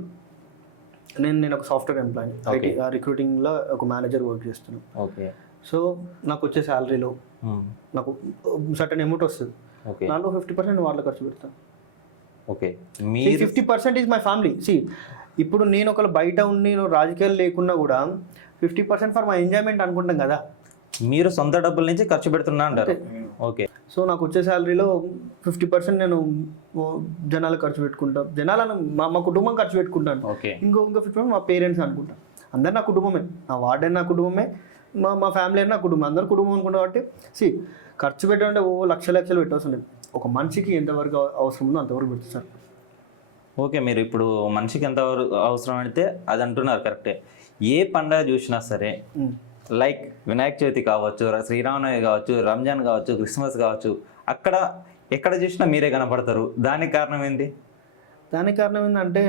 నేను ఒక సాఫ్ట్వేర్ ఎంప్లాయీ, రిక్రూటింగ్లో ఒక మేనేజర్ వర్క్ చేస్తున్నాను. సో నాకు వచ్చే శాలరీలో నాకు సర్టన్ అమౌంట్ వస్తుంది, దాంట్లో 50% వాళ్ళ ఖర్చు పెడతాను. 50% ఈజ్ మై ఫ్యామిలీ. ఇప్పుడు నేను ఒకళ్ళు బయట ఉండి రాజకీయాలు లేకున్నా కూడా 50% ఫర్ మై ఎంజాయ్మెంట్ అనుకుంటాం కదా. మీరు సొంత డబ్బుల నుంచి ఖర్చు పెడుతున్నా అంటారు. సో నాకు వచ్చే శాలరీలో 50% నేను జనాలకు ఖర్చు పెట్టుకుంటాను, జనాలను మా కుటుంబం ఖర్చు పెట్టుకుంటాను. ఇంకో 50% మా పేరెంట్స్ అనుకుంటాను. అందరు నా కుటుంబమే, నా వార్డెన్ నా కుటుంబమే, మా ఫ్యామిలీ అని నా కుటుంబం, అందరు కుటుంబం అనుకుంటా. కాబట్టి ఖర్చు పెట్టాలంటే లక్షలు పెట్టవలసిన లేదు. ఒక మనిషికి ఎంతవరకు అవసరం ఉందో అంతవరకు పెడుతున్నారు. మీరు ఇప్పుడు మనిషికి ఎంతవరకు అవసరం అయితే అది అంటున్నారు, కరెక్టే. ఏ పండుగ చూసినా సరే, లైక్ వినాయక చవితి కావచ్చు, శ్రీరామనవమి కావచ్చు, రంజాన్ కావచ్చు, క్రిస్మస్ కావచ్చు, ఎక్కడ చూసినా మీరే కనపడతారు. దానికి కారణం ఏంటి? దానికి కారణం ఏంటంటే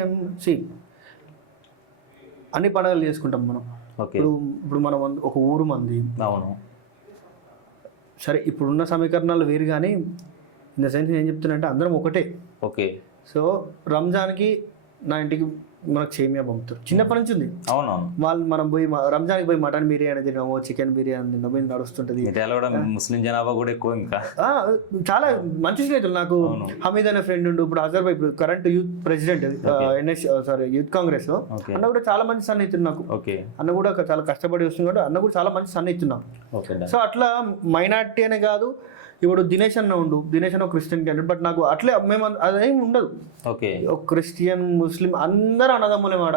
అన్ని పండుగలు చేసుకుంటాం మనం. ఇప్పుడు మనం ఒక ఊరు మంది. అవును, సరే ఇప్పుడున్న సమీకరణాలు వేరు, కానీ ఇన్ ద సెన్స్ ఏం చెప్తున్నా అంటే అందరం ఒకటే. సో రంజాన్కి నా ఇంటికి మనకు సేమియా పంపుతారు, చిన్నప్పటి నుంచి ఉంది. అవునవును. వాళ్ళు మనం పోయి రంజాన్కి పోయి మటన్ బిర్యానీ తిన్నాము, చికెన్ బిర్యానీ తిన్నాము, ఇది నడుస్తుంటుంది. మిరియాల కూడా ముస్లిం జనాభా కూడా ఎక్కువ ఇంకా. చాలా మంచి స్నేహితులు నాకు. హమీద్ అనే ఫ్రెండ్ ఉండు, ఇప్పుడు అజర్ భాయ్, ఇప్పుడు current youth president youth Congress అన్న కూడా చాలా మంచి సన్నిహితుడు నాకు. అన్న కూడా చాలా కష్టపడి వస్తుంది కూడా, అన్న కూడా చాలా మంచి సన్నిహితుడు నాకు. సో అట్లా మైనార్టీ అనే కాదు, ఇప్పుడు దినేష్ అన్న ఉండు, దినేష్ అన్న క్రిస్టియన్ క్యాండిడేట్, బట్ నాకు అట్లే మేము అదేం ఉండదు. ఒక క్రిస్టియన్ ముస్లిం అందరం అన్నదమ్ములే మాట,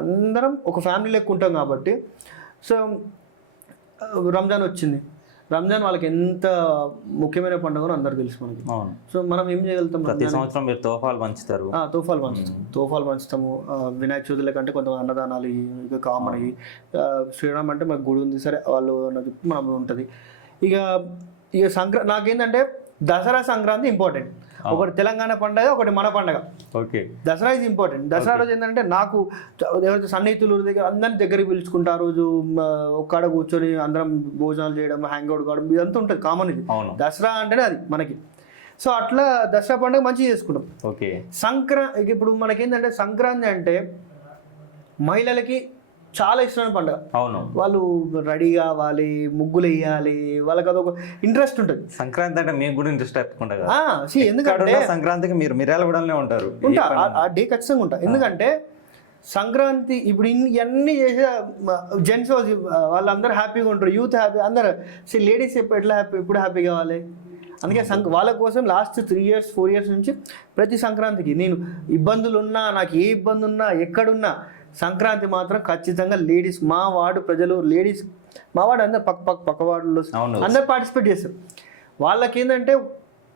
అందరం ఒక ఫ్యామిలీ లెక్క ఉంటాం కాబట్టి. సో రంజాన్ వచ్చింది, రంజాన్ వాళ్ళకి ఎంత ముఖ్యమైన పండుగ అందరికి తెలుసు మనకి. సో మనం ఏం చేయగలుగుతాం, ప్రతి సంవత్సరం మీరు తోఫాలు పంచుతారు. తోఫాలు పంచుతాము. వినాయక చవితుల కంటే కొంత అన్నదానాలు ఇక కామన్ అయ్యి, శ్రీరామ్ అంటే మనకు గుడి ఉంది, సరే వాళ్ళు చెప్పి మనం ఉంటుంది. ఇక నాకేంటంటే దసరా సంక్రాంతి ఇంపార్టెంట్. ఒకటి తెలంగాణ పండుగ, ఒకటి మన పండుగ. Dasara is important. దసరా రోజు ఏంటంటే నాకు ఎవరైతే సన్నిహితులు దగ్గర అందరిని దగ్గరికి పిలుచుకుంటా, ఆ రోజు ఒక్కడ కూర్చొని అందరం భోజనాలు చేయడం, హ్యాంగ్ అవుట్ కావడం, ఇదంతా ఉంటుంది కామన్. ఇది దసరా అంటేనే అది మనకి. సో అట్లా దసరా పండుగ మంచిగా చేసుకుంటాం. సంక్రాంతి ఇప్పుడు మనకేంటంటే సంక్రాంతి అంటే మహిళలకి చాలా ఇష్టమైన పండుగ. వాళ్ళు రెడీ కావాలి, ముగ్గులు వేయాలి, వాళ్ళకి అదొక ఇంట్రెస్ట్ ఉంటుంది. సంక్రాంతి అంటే మీకు కూడా ఇంట్రెస్ట్ పెట్టుకుంటా, ఎందుకంటే సంక్రాంతికి మీరు మిర్యాలగూడలోనే ఉంటారు. ఆ డే ఖచ్చితంగా ఉంటా. ఎందుకంటే సంక్రాంతి ఇప్పుడు ఇవన్నీ చేసే జెంట్స్ వాళ్ళందరూ హ్యాపీగా ఉంటారు, యూత్ హ్యాపీ అందరు. లేడీస్ ఎప్పుడు హ్యాపీ కావాలి. అందుకే వాళ్ళ కోసం లాస్ట్ 3 years 4 years నుంచి ప్రతి సంక్రాంతికి నేను ఇబ్బందులు ఉన్నా, నాకు ఏ ఇబ్బంది ఉన్నా, ఎక్కడున్నా సంక్రాంతి మాత్రం ఖచ్చితంగా లేడీస్, మా వార్డు ప్రజలు లేడీస్, మా వార్డు అందరు పక్క వార్డులో అందరు పార్టిసిపేట్ చేస్తారు. వాళ్ళకి ఏంటంటే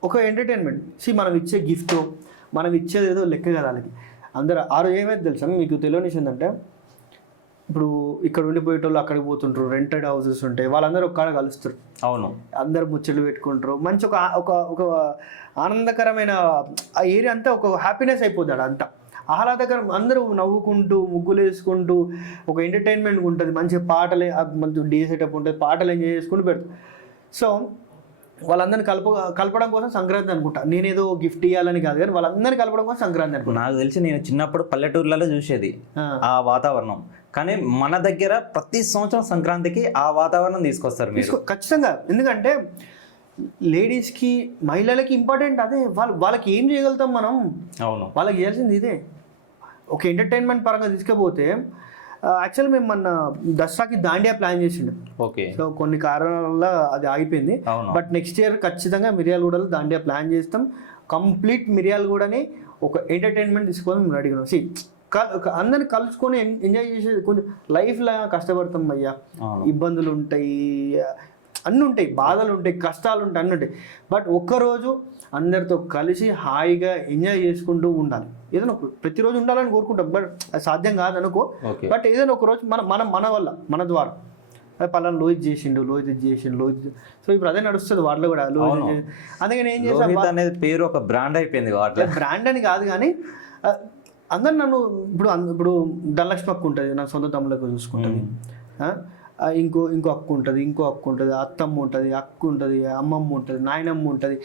ఒక ఎంటర్టైన్మెంట్. మనం ఇచ్చే గిఫ్ట్, మనం ఇచ్చేది ఏదో లెక్క కదా వాళ్ళకి. అందరూ ఆ రోజు ఏమైతే తెలుసా మీకు తెలియని ఏంటంటే, ఇప్పుడు ఇక్కడ ఉండిపోయేటోళ్ళు అక్కడికి పోతుంటారు, రెంటెడ్ హౌసెస్ ఉంటాయి, వాళ్ళందరూ ఒక్కడ కలుస్తారు. అందరు ముచ్చట్లు పెట్టుకుంటారు, మంచి ఒక ఆనందకరమైన ఆ ఏరియా అంతా ఒక హ్యాపీనెస్ అయిపోతాడు, అంతా ఆహ్లాదకరం. అందరూ నవ్వుకుంటూ ముగ్గులు వేసుకుంటూ ఒక ఎంటర్టైన్మెంట్ ఉంటుంది, మంచిగా పాటలు, మంచి డీ సెటప్ ఉంటుంది, పాటలు ఎంజాయ్ చేసుకుంటూ పెడతారు. సో వాళ్ళందరినీ కలపడం కోసం సంక్రాంతి అనుకుంటా. నేనేదో గిఫ్ట్ ఇవ్వాలని కాదు, కానీ వాళ్ళందరినీ కలపడం కోసం సంక్రాంతి అనుకుంటా. నాకు తెలిసి నేను చిన్నప్పుడు పల్లెటూర్లలో చూసేది ఆ వాతావరణం, కానీ మన దగ్గర ప్రతి సంవత్సరం సంక్రాంతికి ఆ వాతావరణం తీసుకొస్తారు ఖచ్చితంగా. ఎందుకంటే లేడీస్కి, మహిళలకి ఇంపార్టెంట్ అదే. వాళ్ళకి ఏం చేయగలుగుతాం మనం, వాళ్ళకి చేయాల్సింది ఇదే. ఒక ఎంటర్టైన్మెంట్ పరంగా తీసుకుపోతే యాక్చువల్ మేము మొన్న దసరాకి దాండియా ప్లాన్ చేసిండు. సో కొన్ని కారణాల వల్ల అది ఆగిపోయింది. బట్ నెక్స్ట్ ఇయర్ ఖచ్చితంగా మిర్యాలగూడలో దాండియా ప్లాన్ చేస్తాం. కంప్లీట్ మిర్యాలగూడని ఒక ఎంటర్టైన్మెంట్ తీసుకొని మేము రెడీగా ఉన్నాం. అందరిని కలుసుకొని ఎంజాయ్ చేసేది. కొంచెం లైఫ్లో కష్టపడతాం అయ్యా, ఇబ్బందులు ఉంటాయి, అన్నీ ఉంటాయి, బాధలు ఉంటాయి, కష్టాలు ఉంటాయి, అన్నీ ఉంటాయి. బట్ ఒక్కరోజు అందరితో కలిసి హాయిగా ఎంజాయ్ చేసుకుంటూ ఉండాలి. ఏదైనా ప్రతిరోజు ఉండాలని కోరుకుంటాం, బట్ అది సాధ్యం కాదనుకో. బట్ ఏదైనా ఒక రోజు మన వల్ల, మన ద్వారా, పలానా లోహిత్ చేసిండు. సో ఇప్పుడు అదే నడుస్తుంది వాటిలో కూడా లోహిత్. అందుకని ఏం చేస్తాను అనేది పేరు ఒక బ్రాండ్ అయిపోయింది. బ్రాండ్ అని కాదు కానీ అందరు నన్ను ఇప్పుడు ధనలక్ష్మి అక్క ఉంటుంది, నా సొంత తమ్ముళ్ళకు చూసుకుంటుంది. ఇంకో అక్క ఉంటుంది, అత్తమ్మ ఉంటుంది, అక్క ఉంటుంది, అమ్మమ్మ ఉంటుంది, నాయనమ్మ ఉంటుంది.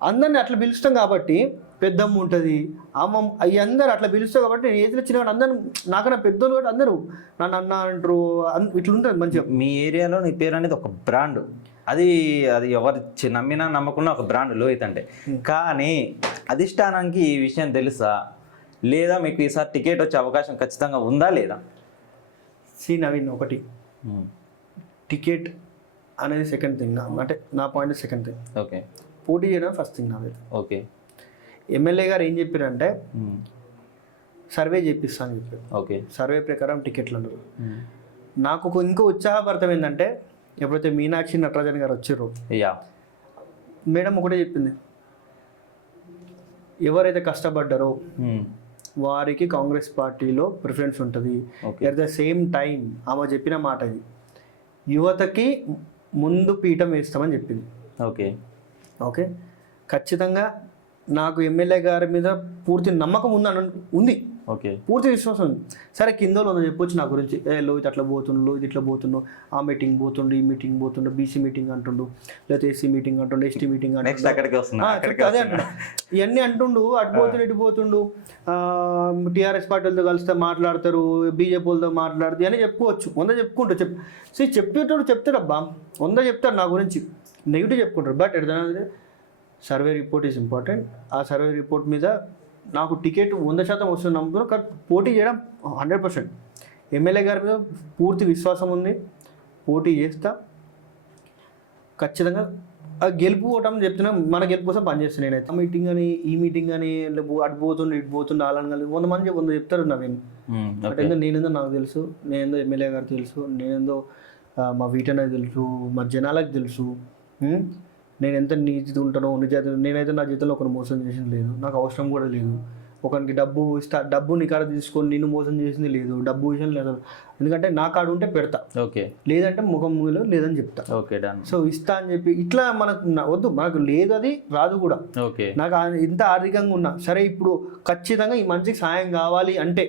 అందరిని అట్లా పిలుస్తాం కాబట్టి, పెద్దమ్మ ఉంటుంది, అమ్మమ్మ, అవి అందరూ అట్లా పిలుస్తాం కాబట్టి నేను ఏజ్లో చిన్న అందరూ నాకన్నా పెద్దోళ్ళు కూడా అందరూ నన్ను అన్న అంటారు. ఇట్లా ఉంటుంది మంచిగా. మీ ఏరియాలో నీ పేరు అనేది ఒక బ్రాండ్, అది ఎవరు నమ్మినా నమ్మకున్నా ఒక బ్రాండ్ లోహిత్ అంటే. కానీ అధిష్టానానికి ఈ విషయం తెలుసా లేదా? మీకు ఈసారి టికెట్ వచ్చే అవకాశం ఖచ్చితంగా ఉందా లేదా? నవీన్, ఒకటి టికెట్ అనేది సెకండ్ థింగ్, అంటే నా పాయింట్ సెకండ్ థింగ్. పోటీ చేయడం ఫస్ట్ థింగ్ నాది. ఎమ్మెల్యే గారు ఏం చెప్పారంటే సర్వే చేపిస్తాను చెప్పారు. సర్వే ప్రకారం టికెట్లు ఉండరు. నాకు ఇంకో ఉత్సాహభరితం ఏంటంటే, ఎప్పుడైతే మీనాక్షి నటరాజన్ గారు వచ్చారో మేడం ఒకటే చెప్పింది, ఎవరైతే కష్టపడ్డారో వారికి కాంగ్రెస్ పార్టీలో ప్రిఫరెన్స్ ఉంటుంది. ఎట్ ద సేమ్ టైం ఆమె చెప్పిన మాట ఇది, యువతకి ముందు పీఠం వేస్తామని చెప్పింది. ఖచ్చితంగా నాకు ఎమ్మెల్యే గారి మీద పూర్తి నమ్మకం ఉంది. ఓకే, పూర్తి విశ్వాసం ఉంది. సరే కింద వాళ్ళు చెప్పొచ్చు నా గురించి, లో ఇది అట్లా పోతుండు, ఇది ఇట్లా పోతుండు, ఆ మీటింగ్ పోతుండు, ఈ మీటింగ్ పోతుండు, బీసీ మీటింగ్ అంటుండు, లేకపోతే ఎస్సీ మీటింగ్ అంటుండు, ఎస్టీ మీటింగ్ నెక్స్ట్ అక్కడికి వస్తున్నా, అదే అంటున్నా. ఇవన్నీ అంటుండు, అటు పోతుండు ఇటు పోతుండు, టీఆర్ఎస్ పార్టీలతో కలిస్తే మాట్లాడతారు, బీజేపీ వాళ్ళతో మాట్లాడతారు అని చెప్పుకోవచ్చు, చెప్పుకుంటారు. చెప్పేటోడు చెప్తాడబ్బా, చెప్తారు నా గురించి, నెగిటివ్ చెప్పుకుంటారు. బట్ ఎట్లా సర్వే రిపోర్ట్ ఈజ్ ఇంపార్టెంట్. ఆ సర్వే రిపోర్ట్ మీద నాకు టికెట్ 100% వస్తుంది నమ్ముతున్నాను. కానీ పోటీ చేయడం 100%. ఎమ్మెల్యే గారి మీద పూర్తి విశ్వాసం ఉంది, పోటీ చేస్తా ఖచ్చితంగా. గెలుపు ఓటం చెప్తున్నా, మన గెలుపు కోసం పనిచేస్తాను నేనైతే. ఆ మీటింగ్ అని ఈ మీటింగ్ అని అటు పోతుండే ఇటు పోతుండే అలాని కలిసి 100 మంది చెప్తారు నవీన్. బట్ ఏందో నేనేందో నాకు తెలుసు, నేనేందో ఎమ్మెల్యే గారు తెలుసు, నేనేందో మా వీటనే తెలుసు, మా జనాలకు తెలుసు. నేను ఎంత నీతితో ఉంటానో నిజాయితీ. నేనైతే నా జీవితంలో ఒకరిని మోసం చేసింది లేదు, నాకు అవసరం కూడా లేదు. ఒకరికి డబ్బు ఇస్తా, డబ్బు నీ కాడ తీసుకొని నిన్ను మోసం చేసింది లేదు, డబ్బు విషయం లేదు. ఎందుకంటే నా కాడ ఉంటే పెడతా, ఓకే, లేదంటే ముఖం మూలో లేదని చెప్తా. Okay, done. సో ఇస్తా అని చెప్పి ఇట్లా మనకు వద్దు, మనకు లేదు, అది రాదు కూడా. ఓకే, నాకు ఇంత ఆర్థికంగా ఉన్నా సరే, ఇప్పుడు ఖచ్చితంగా ఈ మనిషికి సాయం కావాలి అంటే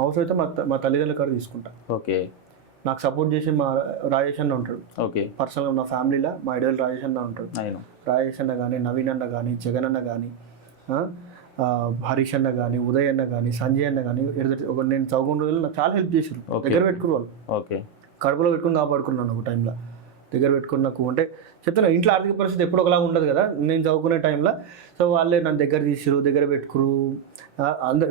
అవసరమైతే మా తల్లిదండ్రుల కాడ తీసుకుంటా. ఓకే, నాకు సపోర్ట్ చేసి మా రాజేష్ అన్న ఉంటాడు. ఓకే, పర్సనల్గా నా ఫ్యామిలీలో మా ఐడియల్ రాజేష్ అన్న ఉంటాడు. రాజేష్ అన్న కానీ, నవీన్ అన్న కానీ, జగన్ అన్న కానీ, హరీష్ అన్న కానీ, ఉదయ్ అన్న కానీ, సంజయ్ అన్న కానీ, నేను చదువుకున్న రోజులు నాకు చాలా హెల్ప్ చేశారు. దగ్గర పెట్టుకున్న వాళ్ళు, ఓకే, కడుపులో పెట్టుకుని కాపాడుకున్నాను ఒక టైంలో. దగ్గర పెట్టుకుని నాకు అంటే చెప్తున్నా, ఇంట్లో ఆర్థిక పరిస్థితి ఎప్పుడు ఒకలా ఉండదు కదా నేను చదువుకునే టైంలో. సో వాళ్ళే నన్ను దగ్గర తీసిరు, దగ్గర పెట్టుకురు.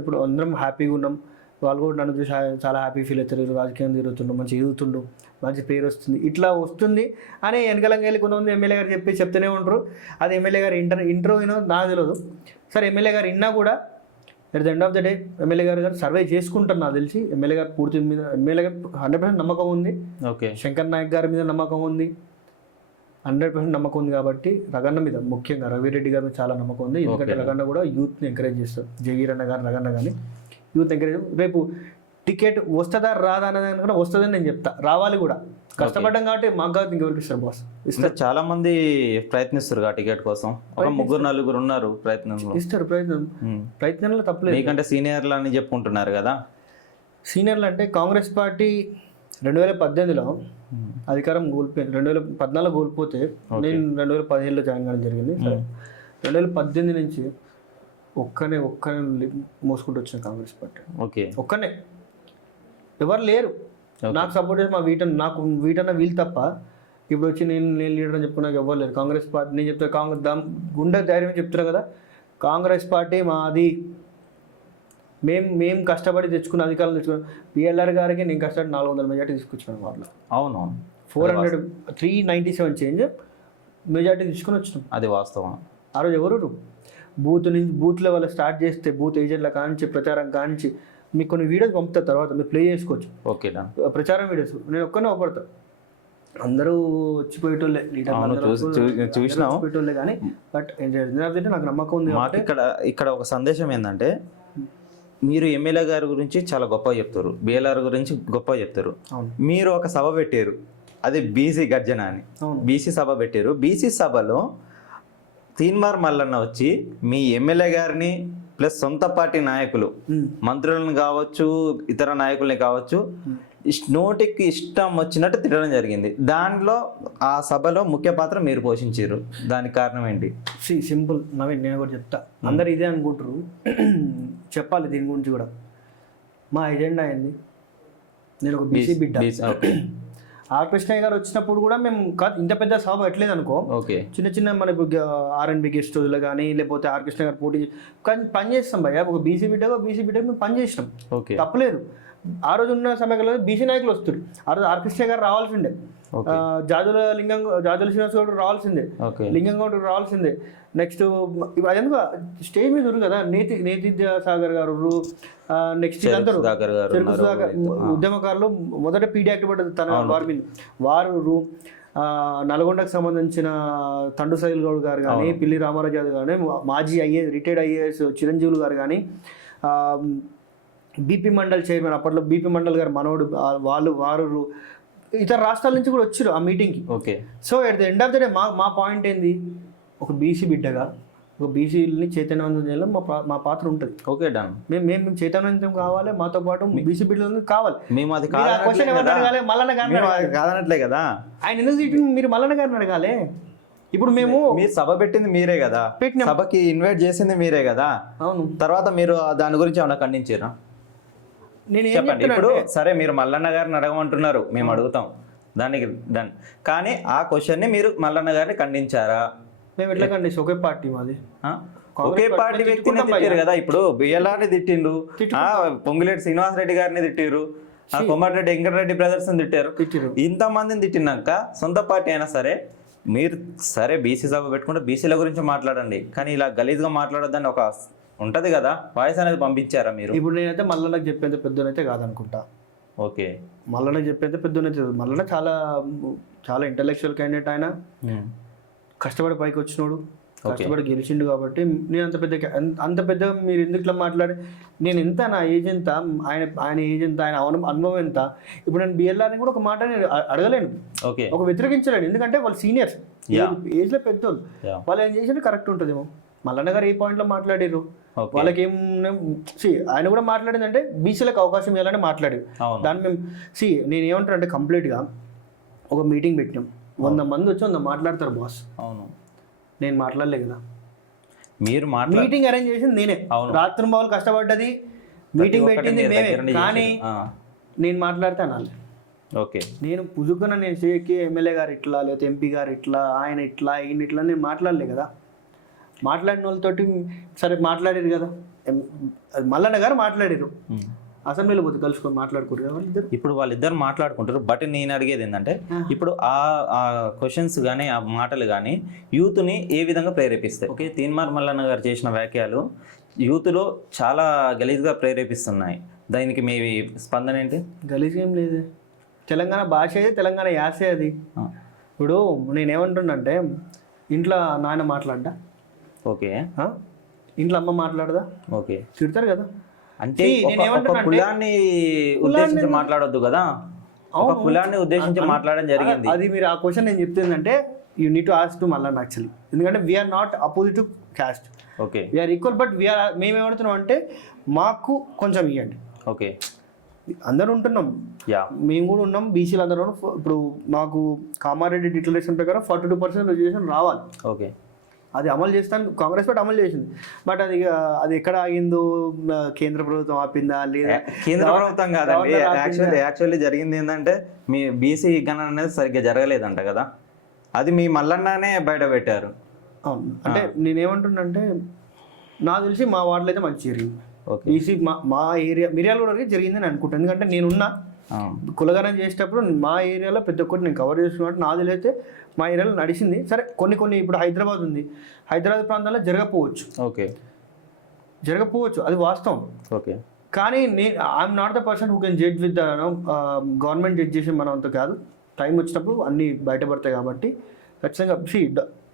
ఇప్పుడు అందరం హ్యాపీగా ఉన్నాం. వాళ్ళు కూడా నన్ను చూసి చాలా హ్యాపీ ఫీల్ అవుతారు. రాజకీయం తిరుగుతుండు, మంచి ఎదుగుతుండు, మంచి పేరు వస్తుంది, ఇట్లా వస్తుంది అని వెనకలంగా వెళ్ళి కొంతమంది ఎమ్మెల్యే గారు చెప్తూనే ఉంటారు. అది ఎమ్మెల్యే గారు ఇంట్రో వినో నాకు తెలియదు. సరే ఎమ్మెల్యే గారు విన్నా కూడా at the end of the day MLA గారు సర్వే చేసుకుంటారు నాకు తెలిసి. ఎమ్మెల్యే గారు పూర్తి మీద ఎమ్మెల్యే గారు 100% నమ్మకం ఉంది. ఓకే, శంకర్ నాయక్ గారి మీద నమ్మకం ఉంది, 100% నమ్మకం ఉంది. కాబట్టి రగన్న మీద ముఖ్యంగా రవిరెడ్డి గారి మీద చాలా నమ్మకం ఉంది. ఎందుకంటే రగన్న కూడా యూత్ని ఎంకరేజ్ చేస్తారు. జగీర్ అన్న కానీ రగన్న కానీ యూత్ ఎంకరేజ్. రేపు టికెట్ వస్తుందా రాదా అనేది కూడా వస్తుందని నేను చెప్తా, రావాలి కూడా. కష్టపడ్డాం కాబట్టి మాకు కాదు ఇంకెవరికి ఇస్తారు బాస్. ఇస్తారు, చాలా మంది ప్రయత్నిస్తారు టికెట్ కోసం. ఒక 3-4 ఉన్నారు ప్రయత్నంలో. ఇస్తారు, ప్రయత్నంలో తప్పలేదు. మీకంటే సీనియర్లు అని చెప్పుకుంటున్నారు కదా. సీనియర్లు అంటే కాంగ్రెస్ పార్టీ 2018లో అధికారం కోల్పోయింది. 2014 కోల్పోతే నేను 2017లో జాయిన్ కావడం జరిగింది. 2018 నుంచి ఒక్కనే మోసుకుంటూ వచ్చిన కాంగ్రెస్ పార్టీ. ఓకే, ఒక్కనే, ఎవరు లేరు నాకు సపోర్ట్ చేసి. నాకు వీటన్న వీళ్ళు తప్ప ఇప్పుడు వచ్చి నేను లీడర్ అని చెప్పుకున్నాక ఎవరు లేరు. కాంగ్రెస్ పార్టీ నేను చెప్తా, కాంగ్రెస్ గుండె ధైర్యం చెప్తున్నా కదా, కాంగ్రెస్ పార్టీ మాది. మేము కష్టపడి తెచ్చుకున్న అధికారులు తెచ్చుకున్నాం. పిఎల్ఆర్ గారికి నేను కష్టపడి 400 మెజార్టీ తీసుకొచ్చాను. వాళ్ళు అవును 397 చేంజ్ మెజార్టీ తీసుకుని వచ్చినాం. అది వాస్తవం. ఆ రోజు ఎవరు బూత్ లెవెల్ స్టార్ట్ చేస్తే, బూత్ ఏజెంట్ల కానించి, ప్రచారం కానించి మీకు కొన్ని వీడియోస్ పంపుతా, తర్వాత మీరు ప్లే చేసుకోవచ్చు. ఓకే, ప్రచారం వీడియోస్ నేను ఒక్కనే అవపడతా. అందరూ వచ్చిపోయేటోళ్ళే, చూసిపోయేటోళ్ళే. కానీ బట్ నాకు నమ్మకం ఉంది. మాకు ఇక్కడ ఒక సందేశం ఏంటంటే, మీరు ఎమ్మెల్యే గారి గురించి చాలా గొప్పగా చెప్తారు, బిఎల్ఆర్ గురించి గొప్పగా చెప్తారు. మీరు ఒక సభ పెట్టారు, అది బీసీ గర్జన అని. బీసీ సభ పెట్టారు. బీసీ సభలో తీన్మార్ మల్లన్న వచ్చి మీ ఎమ్మెల్యే గారిని ప్లస్ సొంత పార్టీ నాయకులు, మంత్రులను కావచ్చు, ఇతర నాయకుల్ని కావచ్చు, నోటికి ఇష్టం వచ్చినట్టు తిట్టడం జరిగింది. దాంట్లో ఆ సభలో ముఖ్య పాత్ర మీరు పోషించారు. దానికి కారణం ఏంటి? సింపుల్ నవీన్, నేను కూడా చెప్తా. అందరు ఇదే అనుకుంటారు, చెప్పాలి దీని గురించి కూడా. మా ఎజెండా ఏంది? నేను ఒక బీసీ బిడ్డ. ఆర్ కృష్ణయ్య గారు వచ్చినప్పుడు కూడా మేము ఇంత పెద్ద సభ పెట్టలేదు అనుకో. చిన్న చిన్న మన ఇప్పుడు ఆర్ఎన్బి గెస్ట్ హౌస్లో కానీ, లేకపోతే ఆర్ కృష్ణ గారు పోటీ కానీ పని చేస్తాం భయ్య. ఒక బీసీ బిడ్డగా మేము పని చేసినాం, తప్పలేదు. ఆ రోజు ఉన్న సమయంలో బీసీ నాయకులు వస్తారు. ఆ రోజు ఆర్ కృష్ణ గారు రావాల్సిందే, జాజుల శ్రీనివాస్ గౌడ్ రావాల్సిందే, లింగం గౌడ్ రావాల్సిందే. నెక్స్ట్ అదెందుకు స్టేజ్ మీద ఉన్నారు కదా, నేతి సాగర్ గారు, నెక్స్ట్ అందరూ చెరుకు సుధాకర్, ఉద్యమకారులు మొదట పీడీ యాక్ట్ పడ్డది తన వారి మీద. వారు నల్గొండకు సంబంధించిన తండు సైల్ గౌడ్ గారు కానీ, పిల్లి రామారాజు గారు కానీ, మాజీ రిటైర్డ్ ఐఏఎస్ చిరంజీవులు గారు కానీ, బీపీ మండల్ చైర్మన్ అప్పట్లో బీపీ మండల్ గారు మనోడు, వారు ఇతర రాష్ట్రాల నుంచి కూడా వచ్చారు ఆ మీటింగ్కి. So at the end of the day మా పాయింట్ ఏంది, ఒక బీసీ బిడ్డగా ఒక బీసీలని చైతన్యవంతం చేయాలి, మా పాత్ర ఉంటుంది. Okay done. మేము చైతన్యవంతం కావాలి, మాతో పాటు బీసీ బిడ్డలు కావాలి. మేము అది క్వశ్చన్ ఎవరు అడగాలి? మల్లన్న గారిని కాదనట్లే కదా. ఆయన ఎందుకు తిట్టింది? మీరు మల్లన్న గారిని అడగాలి. ఇప్పుడు మేము మీరు సభ పెట్టింది మీరే కదా, సభకి ఇన్వైట్ చేసింది మీరే కదా. అవును. తర్వాత మీరు దాని గురించి ఏమైనా ఖండించారా? నేను చెప్పండి. ఇప్పుడు సరే మీరు మల్లన్న గారిని అడగమంటున్నారు, మేము అడుగుతాం దానికి డన్. కానీ ఆ క్వశ్చన్ని మీరు మల్లన్న గారిని ఖండించారా? మేము ఎట్లా ఖండిస్తాం? ఒకే పార్టీ మాది. ఒకే పార్టీ వ్యక్తిని తిట్టారు కదా. ఇప్పుడు బిఎల్ఆర్ని తిట్టిండు, పొంగులేటి శ్రీనివాసరెడ్డి గారిని తిట్టిరు, కొమటిరెడ్డి వెంకటరెడ్డి బ్రదర్స్ తిట్టారు. ఇంతమందిని తిట్టినాక సొంత పార్టీ అయినా సరే మీరు సరే బీసీ సభ పెట్టుకుంటే బీసీల గురించి మాట్లాడండి, కానీ ఇలా గలీజ్గా మాట్లాడొద్దని ఒక ఉంటది కదా, వాయిస్ అనేది పంపించారా మీరు? ఇప్పుడు నేనైతే మల్లన్నకు చెప్పేంత పెద్దనైతే కాదనుకుంటా. ఓకే. మల్లన్నకు చెప్పేంత పెద్దనైతే మల్లన్న చాలా చాలా ఇంటలెక్చువల్ క్యాండిడేట్. ఆయన కష్టపడి పైకి వచ్చినోడు, కష్టపడి గెలిచిండు. కాబట్టి నేను అంత పెద్ద మీరు ఎందుకు ఇట్లా మాట్లాడి, నేను ఎంత, నా ఏజ్ ఎంత, ఆయన ఏజ్ ఎంత, ఆయన అనుభవం ఎంత. ఇప్పుడు నేను బిఎల్ఆర్ని కూడా ఒక మాట నేను అడగలేను, ఒక వ్యతిరేకించలేను. ఎందుకంటే వాళ్ళు సీనియర్స్, ఏజ్లో పెద్దోళ్ళు. వాళ్ళు ఏం చేసినా కరెక్ట్ ఉంటుందేమో. మల్లన్న గారు ఏ పాయింట్లో మాట్లాడారు, వాళ్ళకి ఏం ఆయన కూడా మాట్లాడింది అంటే బీసీలకు అవకాశం ఇవ్వాలని మాట్లాడారు. దాన్ని మేము నేను ఏమంటాను అంటే కంప్లీట్గా ఒక మీటింగ్ పెట్టినాం, 100 మంది వచ్చి 100 మాట్లాడతారు బాస్. అవును. నేను మాట్లాడలే కదా. మీరు మీటింగ్ అరేంజ్ చేసింది నేనే, రాత్రి బావులు కష్టపడ్డది, మీటింగ్ పెట్టింది మేమే. కానీ నేను మాట్లాడితే అనాలి. ఓకే. నేను పుజుకున్న నేను సేకి ఎమ్మెల్యే గారు ఇట్లా, లేకపోతే ఎంపీ గారు ఇట్లా, ఆయన ఇట్లా, ఈయన ఇట్లా నేను మాట్లాడలే కదా. మాట్లాడిన వాళ్ళతోటి సరే మాట్లాడారు కదా, మల్లన్న గారు మాట్లాడారు, అసెంబ్లీలో పోతే కలుసుకొని మాట్లాడుకోరు కదా వాళ్ళిద్దరు. ఇప్పుడు వాళ్ళిద్దరు మాట్లాడుకుంటారు. బట్ నేను అడిగేది ఏంటంటే ఇప్పుడు ఆ క్వశ్చన్స్ కానీ ఆ మాటలు కానీ యూత్ని ఏ విధంగా ప్రేరేపిస్తాయి? ఓకే, తీన్మార్ మల్లన్న గారు చేసిన వ్యాఖ్యలు యూత్లో చాలా గలీజ్గా ప్రేరేపిస్తున్నాయి. దానికి మీ స్పందన ఏంటి? గలీజ్ ఏం లేదు, తెలంగాణ భాష అది, తెలంగాణ యాసే అది. ఇప్పుడు నేనేమంటున్నంటే ఇంట్లో నాయన మాట్లాడ్డా, ఓకే, ఇంట్లో అమ్మ మాట్లాడదా, ఓకే, తిడతారు కదా. అంటే కులాన్ని ఉద్దేశించి మాట్లాడొద్దు కదా, ఒక కులాన్ని ఉద్దేశించి మాట్లాడడం జరిగింది. అది మీరు ఆ క్వశ్చన్ నేను చెప్తుందంటే you need to ask to Mallanna actually. ఎందుకంటే we're not opposite to caste, okay, we're equal. But మేము ఏమడుతున్నాం అంటే మాకు కొంచెం ఇవ్వండి. ఓకే, అందరూ ఉంటున్నాం, మేము కూడా ఉన్నాం, బీసీలు అందరూ. ఇప్పుడు మాకు కామారెడ్డి డిక్లరేషన్ ప్రకారం 42% రిజర్వేషన్ రావాలి. ఓకే, అది అమలు చేస్తాను కాంగ్రెస్ పార్టీ అమలు చేసింది. బట్ అది ఎక్కడ ఆగిందో, కేంద్ర ప్రభుత్వం ఆపిందా లేదా? కేంద్ర ప్రభుత్వం కాదండి, యాక్చువల్లీ జరిగింది ఏంటంటే మీ బీసీ గణన అనేది సరిగ్గా జరగలేదంట కదా, అది మీ మల్లన్ననే బయట పెట్టారు. అంటే నేనేమంటున్నానంటే నాకు తెలిసి మా వార్డులో అయితే మంచి జరిగింది. బీసీ మా ఏరియా మిర్యాలగూడ జరిగిందని అనుకుంటాను. ఎందుకంటే నేనున్నా కులగణన చేసేటప్పుడు మా ఏరియాలో పెద్ద ఒక్కటి నేను కవర్ చేసుకున్నట్టు నాకు తెలియతే మా ఏరియాలో నడిచింది. సరే కొన్ని ఇప్పుడు హైదరాబాద్ ఉంది, హైదరాబాద్ ప్రాంతాల్లో జరగకపోవచ్చు, ఓకే, జరగకపోవచ్చు, అది వాస్తవం. ఓకే, కానీ I'm not the person who can judge with the government judge చేసి మనం అంత కాదు. టైం వచ్చినప్పుడు అన్నీ బయటపడతాయి కాబట్టి ఖచ్చితంగా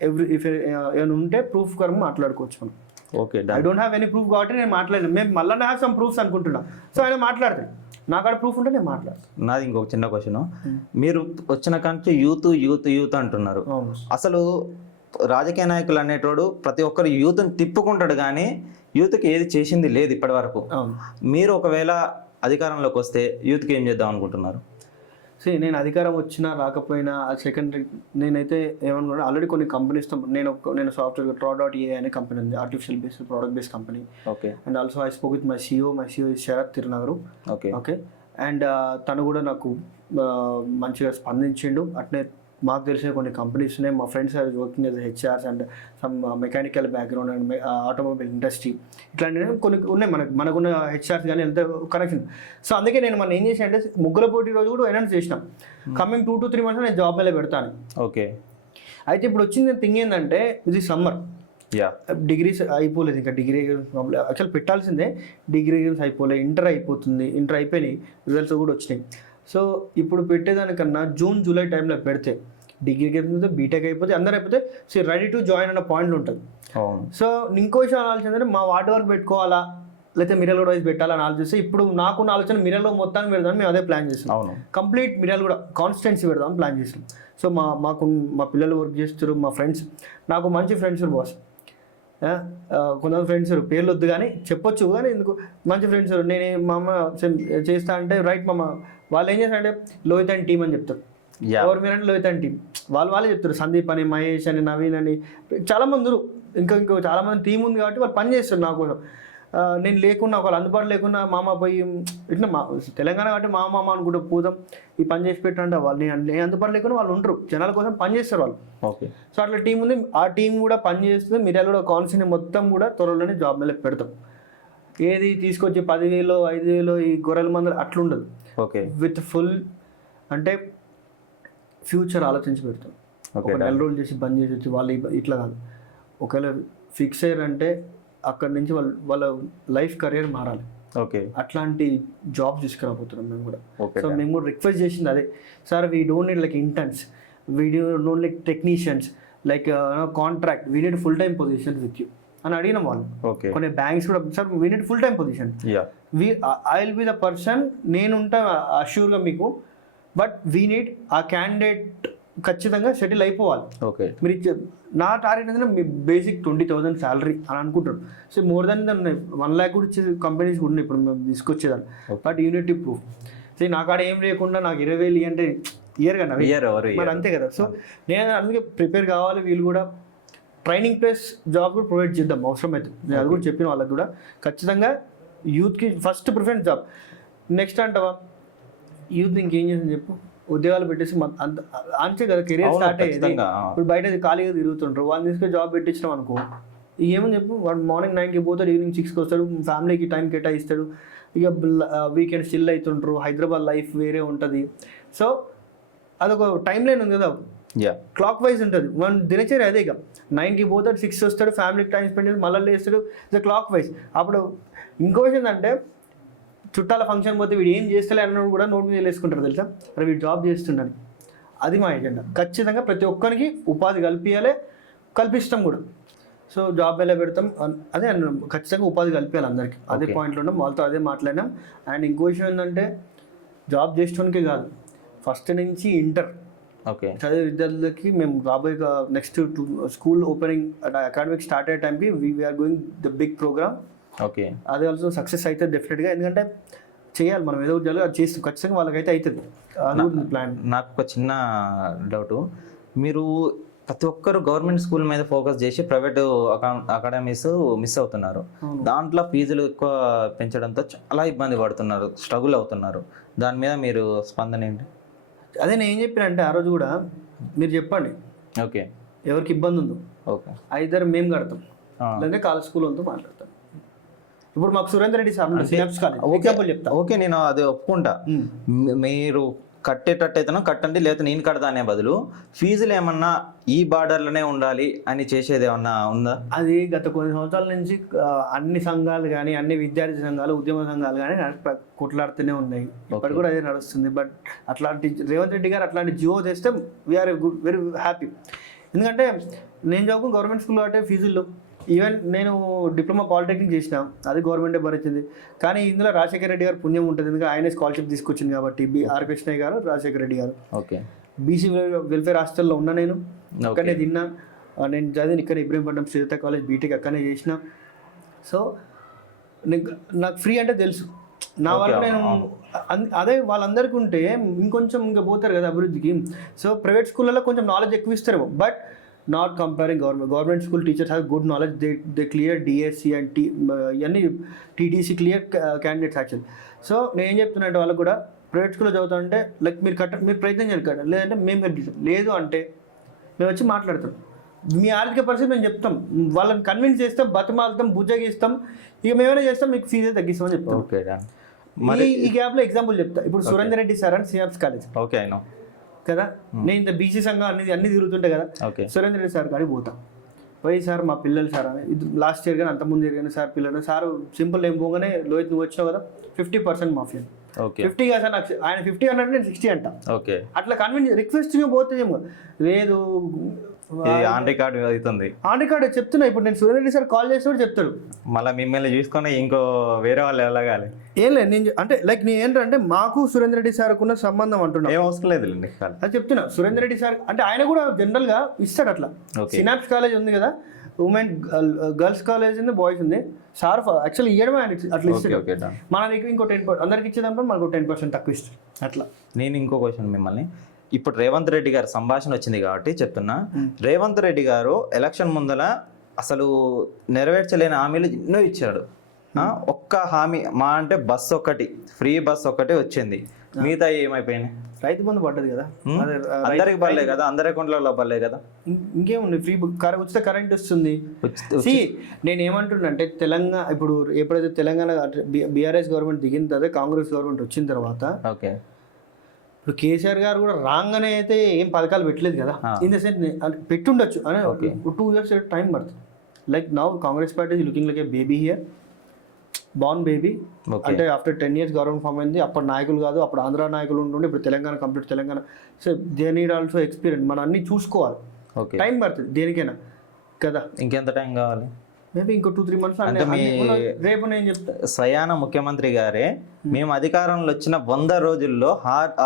ఏమైనా ఉంటే ప్రూఫ్ కరం మాట్లాడుకోవచ్చు మనం. Okay, I don't have any proof కాబట్టి నేను మాట్లాడలేదు. మేము మళ్ళీ హ్యావ్ సమ్ ప్రూఫ్స్ అనుకుంటున్నా. సో ఆయన మాట్లాడతాడు, నాకు అక్కడ ప్రూఫ్ ఉంటే నేను మాట్లాడతాను. నాది ఇంకొక చిన్న క్వశ్చన్, మీరు వచ్చిన కంటే యూత్ అంటున్నారు. అసలు రాజకీయ నాయకులు అనేటోడు ప్రతి ఒక్కరు యూత్ని తిప్పుకుంటాడు, కానీ యూత్కి ఏది చేసింది లేదు ఇప్పటి వరకు. మీరు ఒకవేళ అధికారంలోకి వస్తే యూత్కి ఏం చేద్దాం అనుకుంటున్నారు? నేను అధికారం వచ్చినా రాకపోయినా సెకండరీ. నేనైతే ఏమనుకున్నా, ఆల్రెడీ కొన్ని కంపెనీస్తో నేను సాఫ్ట్వేర్ Tro.ai అనే కంపెనీ ఉంది, artificial based product based company. Okay. And also I spoke with my CEO Sharath Tirunagaru. Okay, okay. అండ్ తను కూడా నాకు మంచిగా స్పందించిండు. అట్నే మాకు తెలిసిన కొన్ని కంపెనీస్ ఉన్నాయి, మా friends are working as HRs and some mechanical background and automobile industry, ఇట్లాంటివి కొన్ని ఉన్నాయి మనకున్న హెచ్ఆర్స్ కానీ ఎంత కనెక్షన్. సో అందుకే నేను మనం ఏం చేసిన అంటే ముగ్గుల పోటీ రోజు కూడా అనౌన్స్ చేసినాం, కమింగ్ 2 to 3 months నేను జాబ్ మీద పెడతాను. ఓకే. అయితే ఇప్పుడు వచ్చింది థింగ్ ఏంటంటే ఇది సమ్మర్, డిగ్రీస్ అయిపోలేదు, ఇంకా డిగ్రీ యాక్చువల్ పెట్టాల్సిందే, డిగ్రీ అయిపోలేదు, ఇంటర్ అయిపోతుంది, ఇంటర్ అయిపోయినాయి, రిజల్ట్స్ కూడా వచ్చినాయి. సో ఇప్పుడు పెట్టేదానికన్నా June, July టైంలో పెడితే డిగ్రీ అయిపోతే, బీటెక్ అయిపోతే, అందరూ అయిపోతే రెడీ టు జాయిన్ అన్న పాయింట్లు ఉంటుంది. సో ఇంకో విషయం ఆలోచన, మా వార్డు వరకు పెట్టుకోవాలా లేకపోతే మిర్యాలగూడ వైజ్ పెట్టాలని ఆలోచిస్తే ఇప్పుడు నాకున్న ఆలోచన మిర్యాలగూడ మొత్తానికి పెడదామని మేము అదే ప్లాన్ చేస్తాం. కంప్లీట్ మిర్యాలగూడ కాన్స్టిట్యున్సీ పెడదామని ప్లాన్ చేస్తాం. సో మా పిల్లలు వర్క్ చేస్తారు, మా ఫ్రెండ్స్, నాకు మంచి ఫ్రెండ్స్ బాస్. కొంతమంది ఫ్రెండ్స్ పేర్లు వద్దు కానీ చెప్పొచ్చు, కానీ ఎందుకు మంచి ఫ్రెండ్స్. నేను మా అమ్మ చేస్తా అంటే రైట్ మామ, వాళ్ళు ఏం చేస్తారంటే లోహిత్ అండ్ టీమ్ అని చెప్తారు. ఎవరు మీరంటే లోహిత్ అండ్ టీమ్, వాళ్ళే చెప్తారు. సందీప్ అని, మహేష్ అని, నవీన్ అని చాలామంది, ఇంకో చాలామంది టీం ఉంది కాబట్టి వాళ్ళు పని చేస్తారు నా కోసం. నేను లేకున్నా, ఒకళ్ళు అందుబాటులో లేకున్నా మామ పోయి ఇట్లా తెలంగాణ కాబట్టి మామ అనుకుంటూ పోదాం, ఈ పని చేసి పెట్టండి. వాళ్ళు నేను అందుబాటులో లేకుండా వాళ్ళు ఉంటారు, జనాల కోసం పని చేస్తారు వాళ్ళు. ఓకే. సో అట్లా టీం ఉంది, ఆ టీం కూడా పని చేస్తుంది. మీరు కూడా కాన్సెప్ట్ మొత్తం కూడా త్వరలోనే జాబ్ మీద పెడతాం. ఏది తీసుకొచ్చి 10,000 5,000 ఈ గొర్రెల మందులు అట్లుండదు. ఓకే. విత్ ఫుల్ అంటే ఫ్యూచర్ ఆలోచించి పెడతాం. ఒక నెల రోజులు చేసి బంద్ చేసి వచ్చి వాళ్ళు ఇట్లా కాదు. ఒకవేళ ఫిక్స్ అయ్యారంటే అక్కడి నుంచి వాళ్ళ లైఫ్ కెరియర్ మారాలి. ఓకే. అట్లాంటి జాబ్ తీసుకురాబోతున్నాం మేము కూడా. ఓకే. సో మేము కూడా రిక్వెస్ట్ చేసింది అదే, sir we don't need like interns, we don't like technicians, like contract, we need full time position with you అని అడిగిన వాళ్ళు. ఓకే. కొన్ని బ్యాంక్స్ కూడా sir we need full time position, I will be the person, నేను ఉంటా అష్యూర్గా మీకు, but we need ఆ candidate ఖచ్చితంగా సెటిల్ అయిపోవాలి. ఓకే. మీరు నా టార్గెట్ ఏంటంటే మీ బేసిక్ 20,000 శాలరీ అని అనుకుంటారు. సో మోర్ దెన్ 1 lakh కూడా ఇచ్చే కంపెనీస్ కూడా ఉన్నాయి ఇప్పుడు మేము తీసుకొచ్చేదాన్ని. బట్ యూనిటీ ప్రూఫ్, సో నా కాడ ఏం లేకుండా నాకు 20,000 అంటే ఇయర్ కదా మరి, అంతే కదా. సో నేను అందుకే ప్రిపేర్ కావాలి. వీళ్ళు కూడా ట్రైనింగ్ ప్లస్ జాబ్ కూడా ప్రొవైడ్ చేద్దాం అవసరం అయితే. నేను అది కూడా చెప్పిన వాళ్ళకి కూడా ఖచ్చితంగా యూత్కి ఫస్ట్ ప్రిఫరెన్స్ జాబ్. నెక్స్ట్ అంటావా యూత్ ఇంకేం చేసింది చెప్పు, ఉద్యోగాలు పెట్టేసి అంతే కదా కెరీర్ స్టార్ట్ అయ్యేది. ఇప్పుడు బయట ఖాళీగా తిరుగుతుంటారు, వాళ్ళని తీసుకొని జాబ్ పెట్టించినాం అనుకో, ఏమని చెప్పు, వాడు మార్నింగ్ 9కి పోతాడు, ఈవినింగ్ 6కి వస్తాడు, ఫ్యామిలీకి టైం కేటాయిస్తాడు, ఇక వీకెండ్ స్టిల్ అవుతుంటారు. హైదరాబాద్ లైఫ్ వేరే ఉంటుంది. సో అదొక టైం లైన్ ఉంది కదా, క్లాక్ వైజ్ ఉంటుంది. మన దినచర్య అదే, ఇక 9కి పోతాడు, 6 వస్తాడు, ఫ్యామిలీకి టైం స్పెండ్ చేసి మళ్ళీ వేస్తాడు, ఇది క్లాక్ వైజ్. అప్పుడు ఇంకో విషయం ఏంటంటే చుట్టాల ఫంక్షన్ పోతే వీడు ఏం చేస్తలే అన్నది కూడా నోట్ మీద వేసుకుంటారు తెలుసా, మరి వీడు జాబ్ చేస్తున్నాడు. అది మా ఎజెండా. ఖచ్చితంగా ప్రతి ఒక్కరికి ఉపాధి కల్పిస్తాం కూడా. సో జాబ్ ఎలా పెడతాం అదే ఖచ్చితంగా ఉపాధి కల్పించాలి అందరికీ. అదే పాయింట్లో ఉన్నాం, వాళ్ళతో అదే మాట్లాడినాం. అండ్ ఇంకో విషయం ఏంటంటే జాబ్ చేసేవానికి కాదు, ఫస్ట్ నుంచి ఇంటర్ చదివే విద్యార్థులకి మేము రాబోయే next school opening academic start అయ్యే టైంకి we are going the big program. Okay. అది ఆల్సో సక్సెస్ అవుతుంది డెఫినెట్గా, ఎందుకంటే చేయాలి మనం, ఏదో చేయాలి, అది చేస్తాం ఖచ్చితంగా, వాళ్ళకైతే అవుతుంది. అది ప్లాన్. నాకు ఒక చిన్న డౌట్, మీరు ప్రతి ఒక్కరు గవర్నమెంట్ స్కూల్ మీద ఫోకస్ చేసి ప్రైవేట్ అకాడమీస్ మిస్ అవుతున్నారు. దాంట్లో ఫీజులు ఎక్కువ పెంచడంతో చాలా ఇబ్బంది పడుతున్నారు, స్ట్రగుల్ అవుతున్నారు. దాని మీద మీరు స్పందన ఏంటి? అదే నేను ఏం చెప్పినంటే ఆ రోజు కూడా మీరు చెప్పండి, ఓకే ఎవరికి ఇబ్బంది ఉందో, ఓకే ఐదర్ మేము కడతాం లేదంటే కాలేజ్ స్కూల్ ఉందో మాట్లాడతాం. ఇప్పుడు మాకు సురేందర్ రెడ్డి సార్ ఎగ్జాంపుల్ చెప్తా. ఓకే, నేను అది ఒప్పుకుంటా. మీరు కట్టేటట్టయితేనో కట్టండి, లేకపోతే నేను కడతా అనే బదులు ఫీజులు ఏమన్నా ఈ బార్డర్లోనే ఉండాలి అని చేసేది ఏమన్నా ఉందా? అది గత కొన్ని సంవత్సరాల నుంచి అన్ని సంఘాలు కానీ, అన్ని విద్యార్థి సంఘాలు, ఉద్యమ సంఘాలు కానీ కొట్లాడుతూనే ఉన్నాయి. ఇప్పటి కూడా అదే నడుస్తుంది. బట్ అట్లాంటి రేవంత్ రెడ్డి గారు అట్లాంటి జియో తెస్తే వీఆర్ వెరీ హ్యాపీ. ఎందుకంటే నేను చదువుకుని గవర్నమెంట్ స్కూల్లో అంటే ఫీజుల్లో, ఈవెన్ నేను డిప్లొమా పాలిటెక్నిక్ చేసిన, అది గవర్నమెంటే భరించింది. కానీ ఇందులో రాజశేఖర రెడ్డి గారు పుణ్యం ఉంటుంది, ఎందుకంటే ఆయనే స్కాలర్షిప్ తీసుకొచ్చింది కాబట్టి. ఆర్ కృష్ణయ్య గారు, రాజశేఖర రెడ్డి గారు. ఓకే. బీసీ వెల్ఫేర్ హాస్టల్లో ఉన్నా, నేను అక్కడనే తిన్నా. నేను చదివిన ఇక్కడ ఇబ్రహీంపట్నం శ్రీత కాలేజ్ బీటెక్ అక్కడనే చేసిన. సో నాకు ఫ్రీ అంటే తెలుసు. నా వరకు నేను అదే వాళ్ళందరికీ ఉంటే ఇంకొంచెం ఇంకా పోతారు కదా అభివృద్ధికి. సో ప్రైవేట్ స్కూళ్ళలో కొంచెం నాలెడ్జ్ ఎక్కువ ఇస్తారు, but not comparing government school teachers have good knowledge, they clear DSC and ఇవన్నీ TTC clear candidates actually. So నేను ఏం చెప్తున్నా అంటే వాళ్ళకు కూడా ప్రైవేట్ స్కూల్లో చదువుతుంటే లైక్ మీరు ప్రయత్నం చేయాలి కదా, లేదంటే మేము కట్టిస్తాం, లేదు అంటే మేము వచ్చి మాట్లాడతాం. మీ ఆర్థిక పరిస్థితి మేము చెప్తాం, వాళ్ళని కన్విన్స్ చేస్తాం, బతిమాలుతాం, బుజ్జగిస్తాం, ఇక మేమైనా చేస్తాం, మీకు ఫీజు తగ్గిస్తామని చెప్తాం. ఓకే. ఈ గ్యాప్లో ఎగ్జాంపుల్ చెప్తా. ఇప్పుడు సురేందర్ రెడ్డి సార్ అని సిఎంస్ కాలేజ్, ఓకే అయినా కదా, నేను ఇంత బీసీ సంఘం అన్ని తిరుగుతుంటాయి కదా, సురేంద్ర రెడ్డి సార్ కాడికి పోతాం. పోయి సార్ మా పిల్లలు సార్ అని, ఇది లాస్ట్ ఇయర్ కానీ అంతకుముందు ఇయర్ కానీ సార్ పిల్లలు సార్ సింపుల్ ఏం పోగానే లోహిత్ నువ్వు వచ్చినావు కదా 50% మాఫియా, 50 కదా సార్, నాకు ఆయన 50 అన్నాడు, నేను 60 అంట. ఓకే. అట్లా కన్విన్స్ రిక్వెస్ట్గా పోతే ఏమో లేదు, ఆంటీ కార్డు అవుతుంది, ఆంటీ కార్డు చెప్తున్నా. ఇప్పుడు నేను సురేంద్ర రెడ్డి సార్ కాల్ చేసి చెప్తాడు, మళ్ళీ మిమ్మల్ని చూసుకొని ఇంకో వేరే వాళ్ళు ఎలాగాలి. ఏం లేదు, నేను అంటే లైక్ నేను ఏంటంటే మాకు సురేంద్ర రెడ్డి సార్కు ఉన్న సంబంధం అంటున్నా, ఏం అవసరం లేదు అది చెప్తున్నా. సురేంద్ర రెడ్డి సార్ అంటే ఆయన కూడా జనరల్గా ఇస్తాడు అట్లా. సినాప్స్ కాలేజ్ ఉంది కదా, ఉమెన్ గర్ల్స్ కాలేజ్ ఉంది, బాయ్స్ ఉంది. సార్ యాక్చువల్లీ ఇవ్వడమే ఆయన అట్లా ఇస్తాడు. Okay done. మన దగ్గర ఇంకో 10% అందరికి ఇచ్చేదాంట్లో మనకు 10% తక్కువ ఇస్తారు అట్లా. నేను ఇంకో క్వశ్చన్ మిమ్మల్ని, ఇప్పుడు రేవంత్ రెడ్డి గారు సంభాషణ వచ్చింది కాబట్టి చెప్తున్నా, రేవంత్ రెడ్డి గారు ఎలక్షన్ ముందల అసలు నెరవేర్చలేని హామీలు ఎన్నో ఇచ్చాడు. ఒక్క హామీ మా అంటే బస్సు ఒకటి, ఫ్రీ బస్ ఒకటి వచ్చింది, మిగతా ఏమైపోయినాయి? రైతు బంధు పడ్డది కదా, అందరికి పడలే కదా, అందరి అకౌంట్లలో పడలే కదా. ఇంకేముంది, ఫ్రీ ఉచిత కరెంట్ వస్తుంది. నేను ఏమంటున్నానంటే తెలంగాణ ఇప్పుడు ఎప్పుడైతే తెలంగాణ బీఆర్ఎస్ గవర్నమెంట్ దిగిన తర్వాత కాంగ్రెస్ గవర్నమెంట్ వచ్చిన తర్వాత, ఓకే, ఇప్పుడు కేసీఆర్ గారు కూడా రాగానే అయితే ఏం పథకాలు పెట్టలేదు కదా, ఇన్ ద సెన్స్ పెట్టుండొచ్చు అని 2 years టైం పడుతుంది. Like now Congress party is looking like A baby here, born baby. అంటే ఆఫ్టర్ 10 years గవర్నమెంట్ ఫామ్ అయింది. అప్పుడు నాయకులు కాదు, అప్పుడు ఆంధ్ర నాయకులు ఉంటుండే, ఇప్పుడు Telangana complete Telangana. So they need also experience, మనం అన్ని చూసుకోవాలి, టైం పడుతుంది దేనికైనా కదా. ఇంకెంత టైం కావాలి? మేబీ ఇంకో 2-3 months. అంటే మీ రేపు నేను చెప్తా, స్వయాన ముఖ్యమంత్రి గారే మేము అధికారంలో వచ్చిన 100 రోజుల్లో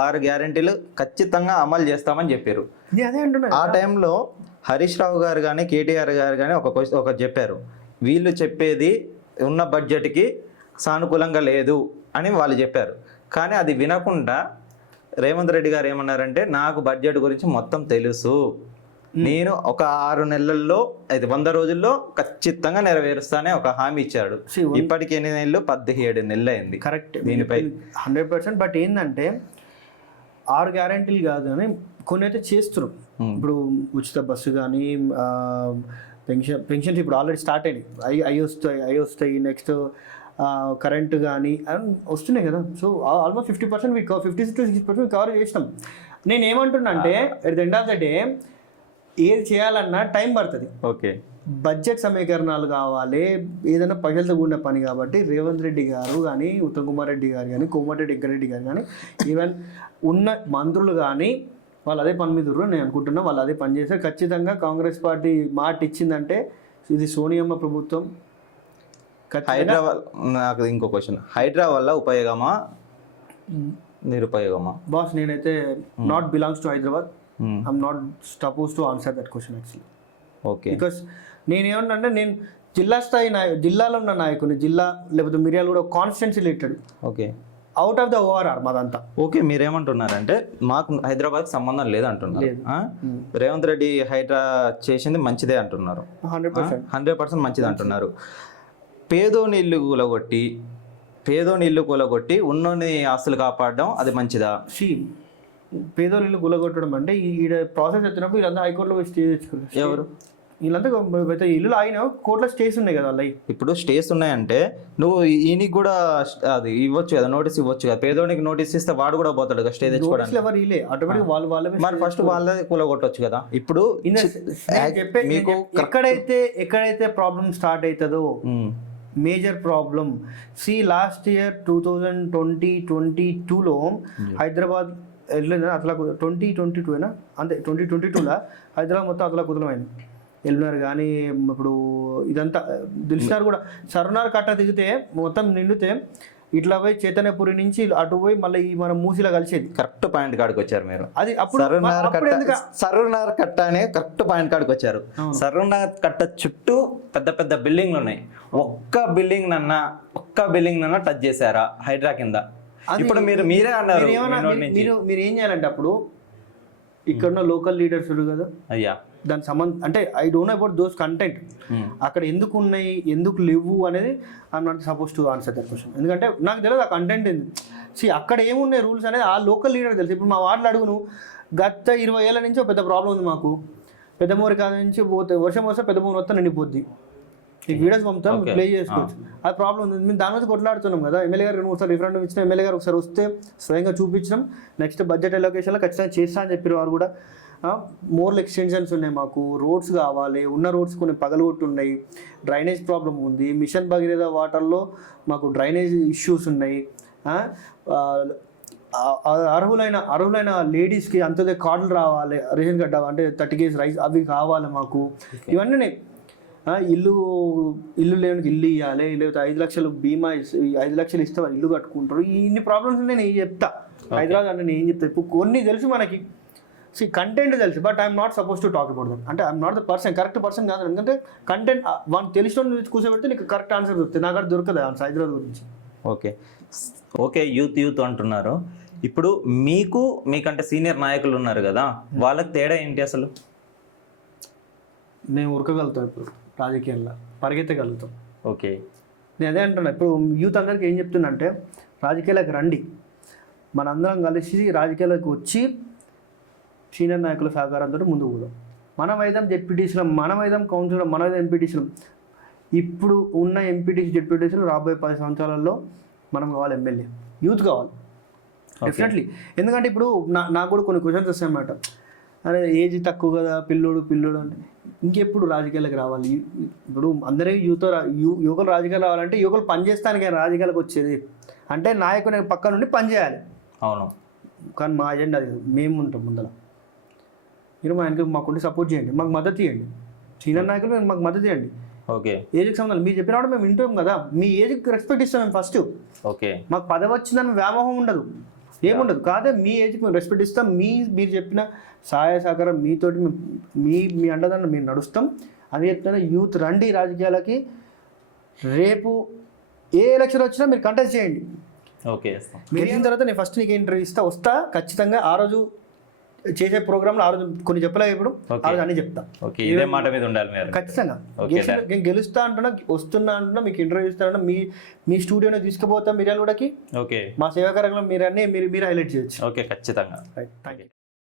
6 గ్యారెంటీలు ఖచ్చితంగా అమలు చేస్తామని చెప్పారు. అదే అంటున్నా. ఆ టైంలో హరీష్ రావు గారు కానీ కేటీఆర్ గారు కానీ ఒక చెప్పారు, వీళ్ళు చెప్పేది ఉన్న బడ్జెట్కి సానుకూలంగా లేదు అని వాళ్ళు చెప్పారు. కానీ అది వినకుండా రేవంత్ రెడ్డి గారు ఏమన్నారంటే, నాకు బడ్జెట్ గురించి మొత్తం తెలుసు, నేను ఒక 6 నెలల్లో అయితే 100 రోజుల్లో ఖచ్చితంగా నెరవేరుస్తానే ఒక హామీ ఇచ్చాడు. ఇప్పటికి ఎన్ని నెలలు? 17 నెలలు అయింది. కరెక్ట్, దీనిపై 100%. బట్ ఏంటంటే 6 గ్యారెంటీలు కాదు కానీ కొన్ని అయితే చేస్తున్నారు. ఇప్పుడు ఉచిత బస్సు కానీ, పెన్షన్స్ ఇప్పుడు ఆల్రెడీ స్టార్ట్ అయినాయి, అవి వస్తాయి. నెక్స్ట్ కరెంటు కానీ వస్తున్నాయి కదా. సో ఆల్మోస్ట్ 50% 50-60% కవర్ చేసినాం. నేను ఏమంటున్నా అంటే at the end of the day ఏది చేయాలన్నా టైం పడుతుంది. ఓకే, బడ్జెట్ సమీకరణాలు కావాలి, ఏదైనా పగలతో కూడిన పని. కాబట్టి రేవంత్ రెడ్డి గారు కానీ, ఉత్తమ్ కుమార్ రెడ్డి గారు కానీ, కోమటిరెడ్డి వెంకరెడ్డి గారు కానీ, ఈవెన్ ఉన్న మంత్రులు కానీ వాళ్ళు అదే పని మీద ఉన్నారు. నేను అనుకుంటున్నా వాళ్ళు అదే పని చేస్తారు. ఖచ్చితంగా కాంగ్రెస్ పార్టీ మాట ఇచ్చిందంటే ఇది సోనియమ్మ ప్రభుత్వం. హైదరాబాద్, నాకు ఇంకో క్వశ్చన్, హైదరాబాద్ వల్ల ఉపయోగమా నిరుపయోగమా? బాస్, నేనైతే not belongs to Hyderabad. I'm not suppose to answer that question actually. Okay, because నేనేమన్నా నేను జిల్లా స్థాయి జిల్లాలో ఉన్న నాయకుని, జిల్లా లేకపోతే మిర్యాలు కూడా constituency related. Okay, out of the ORR మాదంతా. ఓకే, మీరేమంటున్నారంటే మాకు హైదరాబాద్ సంబంధం లేదంటున్నారు. రేవంత్ రెడ్డి హైడ్రా చేసింది మంచిదే అంటున్నారు. 100% మంచిది అంటున్నారు. పేదోని ఇల్లు కూలగొట్టి ఉన్నోని ఆస్తులు కాపాడడం అది మంచిదా? పేదోళ్ళు ఇల్లు కూలగొట్టడం అంటే ఈడ ప్రాసెస్ వచ్చినప్పుడు వీళ్ళంతా హైకోర్టులో పోయి స్టే తెచ్చుకున్నారు. ఎవరు? వీళ్ళంతా ఇల్లు ఆగిన కోర్టులో స్టేస్ ఉన్నాయి కదా. వాళ్ళవి ఇప్పుడు స్టేస్ ఉన్నాయంటే నువ్వు ఈయనకి కూడా అది ఇవ్వచ్చు కదా, నోటీస్ ఇవ్వచ్చు కదా. పేదోనికి నోటీస్ ఇస్తే వాడు కూడా పోతాడు కదా స్టే తెచ్చుకోవడానికి. ఎవరు ఇలే ఆటోమేటిక్ వాళ్ళే మరి ఫస్ట్ వాళ్ళే కూలగొట్టవచ్చు కదా. ఇప్పుడు మీకు ఎక్కడైతే ప్రాబ్లం స్టార్ట్ అవుతుందో, మేజర్ ప్రాబ్లం. లాస్ట్ ఇయర్ 2022లో హైదరాబాద్ వెళ్ళిన అట్లా 2022 అంతే, 2022లో హైదరాబాద్ మొత్తం అట్లా కుదలమైంది. ఎల్బినార్ కానీ ఇప్పుడు ఇదంతా దిల్షుఖ్నగర్ కూడా సర్వనార్ కట్ట దిగితే మొత్తం నిండితే ఇట్లా పోయి చైతన్యపురి నుంచి అటు పోయి మళ్ళీ మనం మూసిలా కలిసేది. కరెక్ట్ పాయింట్ కాడికి వచ్చారు మీరు. అది అప్పుడు సర్వనార్ కట్ట అనే కరెక్ట్ పాయింట్ కాడికి వచ్చారు. సర్వనార్ కట్ట చుట్టూ పెద్ద పెద్ద బిల్డింగ్లు ఉన్నాయి. ఒక్క బిల్డింగ్ నన్నా టచ్ చేశారా హైడ్రా కింద? ఇప్పుడు మీరే అన్నారు. మీరు ఏం చేయాలంటే అప్పుడు ఇక్కడ లోకల్ లీడర్స్ కదా అయ్యా, దాని సంబంధం అంటే I don't know about those content. అక్కడ ఎందుకు ఉన్నాయి, ఎందుకు లేవు అనేది I'm not suppose to answer that question. ఎందుకంటే నాకు తెలియదు ఆ కంటెంట్ ఏంది. అక్కడ ఏమున్నాయి రూల్స్ అనేది ఆ లోకల్ లీడర్ తెలుసు. ఇప్పుడు మా వార్డులో అడుగును, గత 20 ఏళ్ళ నుంచి ఒక పెద్ద ప్రాబ్లం ఉంది మాకు. పెద్దమూరి కాడ నుంచి పోతే వర్షం వస్తే పెద్దమూరి మొత్తం నిండిపోద్ది. ఈ వీడియోస్ పంపుతాం, ప్లే చేసుకోవచ్చు. అది ప్రాబ్లం ఉంది. మేము దాని మీద కొట్లాడుతున్నాం కదా. ఎమ్మెల్యే గారు ఒకసారి రిఫరెండం ఇచ్చిన, ఎమ్మెల్యే గారు ఒకసారి వస్తే స్వయంగా చూపించినాం. నెక్స్ట్ బడ్జెట్ అలొకేషన్లో ఖచ్చితంగా చేస్తా అని చెప్పారు వారు కూడా. మోర్లు ఎక్స్టెన్షన్స్ ఉన్నాయి, మాకు రోడ్స్ కావాలి, ఉన్న రోడ్స్ కొన్ని పగలగొట్టు ఉన్నాయి, డ్రైనేజ్ ప్రాబ్లం ఉంది, మిషన్ భగీరథ వాటర్లో మాకు డ్రైనేజ్ ఇష్యూస్ ఉన్నాయి. అర్హులైన లేడీస్కి అంతదే కార్డులు రావాలి, రేషన్ కార్డు అంటే 30 kg రైస్ అవి కావాలి మాకు. ఇవన్నీ ఇల్లు లేనికి ఇల్లు ఇవ్వాలి, లేకపోతే 5 లక్షలు బీమా 5 లక్షలు ఇస్తే వాళ్ళు ఇల్లు కట్టుకుంటారు. ఇన్ని ప్రాబ్లమ్స్ నేను చెప్తా. హైదరాబాద్ అంటే నేను ఏం చెప్తా, ఇప్పుడు కొన్ని తెలుసు మనకి. కంటెంట్ తెలుసు but I'm not suppose to talk about that. అంటే I'm not the person, correct person కాదు. ఎందుకంటే కంటెంట్ వాళ్ళకి తెలిసిన కూర్చోబెడితే నీకు కరెక్ట్ ఆన్సర్ దొరుకుతుంది. నాకు అది దొరకదు ఆన్సర్ హైదరాబాద్ గురించి. ఓకే ఓకే, యూత్ అంటున్నారు. ఇప్పుడు మీకంటే సీనియర్ నాయకులు ఉన్నారు కదా, వాళ్ళకి తేడా ఏంటి అసలు? మేము ఉరకగలుగుతాం, ఇప్పుడు రాజకీయాల్లో పరిగెత్తగలుగుతాం. ఓకే, నేను అదే అంటున్నా. ఇప్పుడు యూత్ అందరికీ ఏం చెప్తున్నా అంటే రాజకీయాలకు రండి, మనందరం కలిసి రాజకీయాలకు వచ్చి సీనియర్ నాయకుల సహకారంతో ముందుకు పోదాం. మనం అయిదాం జెడ్పీటీసీలం, మనం అయిదాం కౌన్సిలర్, మనం అయిదాం ఎంపీటీసీలం. ఇప్పుడు ఉన్న ఎంపీటీసీ జెడ్పీటీసీలు రాబోయే 10 సంవత్సరాలలో మనం కావాలి ఎమ్మెల్యే, యూత్ కావాలి డెఫినెట్లీ. ఎందుకంటే ఇప్పుడు నాకు కూడా కొన్ని క్వశ్చన్స్ వస్తాయి అన్నమాట. అరే ఏజ్ తక్కువ కదా, పిల్లోడు అంటే ఇంకెప్పుడు రాజకీయాలకు రావాలి? ఇప్పుడు అందరికీ యువకులు రాజకీయాలు రావాలంటే యువకులు పనిచేస్తానికి రాజకీయాలకు వచ్చేది. అంటే నాయకుని పక్క నుండి పనిచేయాలి. అవును, కానీ మా అజెండా అది. మేము ఉంటాం ముందర, మీరు మా ఆయనకి మాకుండి సపోర్ట్ చేయండి, మాకు మద్దతు ఇవ్వండి. సీనియర్ నాయకులు మాకు మద్దతు ఇవ్వండి. ఓకే, ఏజ్కి సంబంధం మీరు చెప్పిన మేము వింటాం కదా, మీ ఏజ్కి రెస్పెక్ట్ ఇస్తాం మేము ఫస్ట్. ఓకే, మాకు పదవి వచ్చిందని వ్యామోహం ఉండదు, ఏముండదు. కాదే మీ ఏజ్కి మేము రెస్పెక్ట్ ఇస్తాం. మీరు చెప్పిన సహాయ సహకారం మీతోటి మీ అండదండ మీరు నడుస్తాం. అది చెప్తున్నా, యూత్ రండి రాజకీయాలకి. రేపు ఏ ఎలక్షన్ వచ్చినా మీరు కంటెస్ట్ చేయండి. ఓకే, గెలిచిన తర్వాత నేను ఫస్ట్ నీకు ఇంటర్వ్యూ వస్తా ఖచ్చితంగా. ఆ రోజు చేసే ప్రోగ్రాంలో ఆ రోజు కొన్ని చెప్పలే, ఇప్పుడు ఆ రోజు అన్ని చెప్తా. ఓకే, ఇదే మాట మీద ఉండాలి మీరు ఖచ్చితంగా. నేను గెలుస్తా అంటున్నా, వస్తున్నా అంటున్నా, మీకు ఇంటర్వ్యూ ఇస్తానంటే మీ స్టూడియోని తీసుకుపోతాం మిర్యాలగూడకి. ఓకే, మా సేవాకారంలో మీరు హైలైట్ చేయొచ్చు. ఓకే, ఖచ్చితంగా. Right, thank you.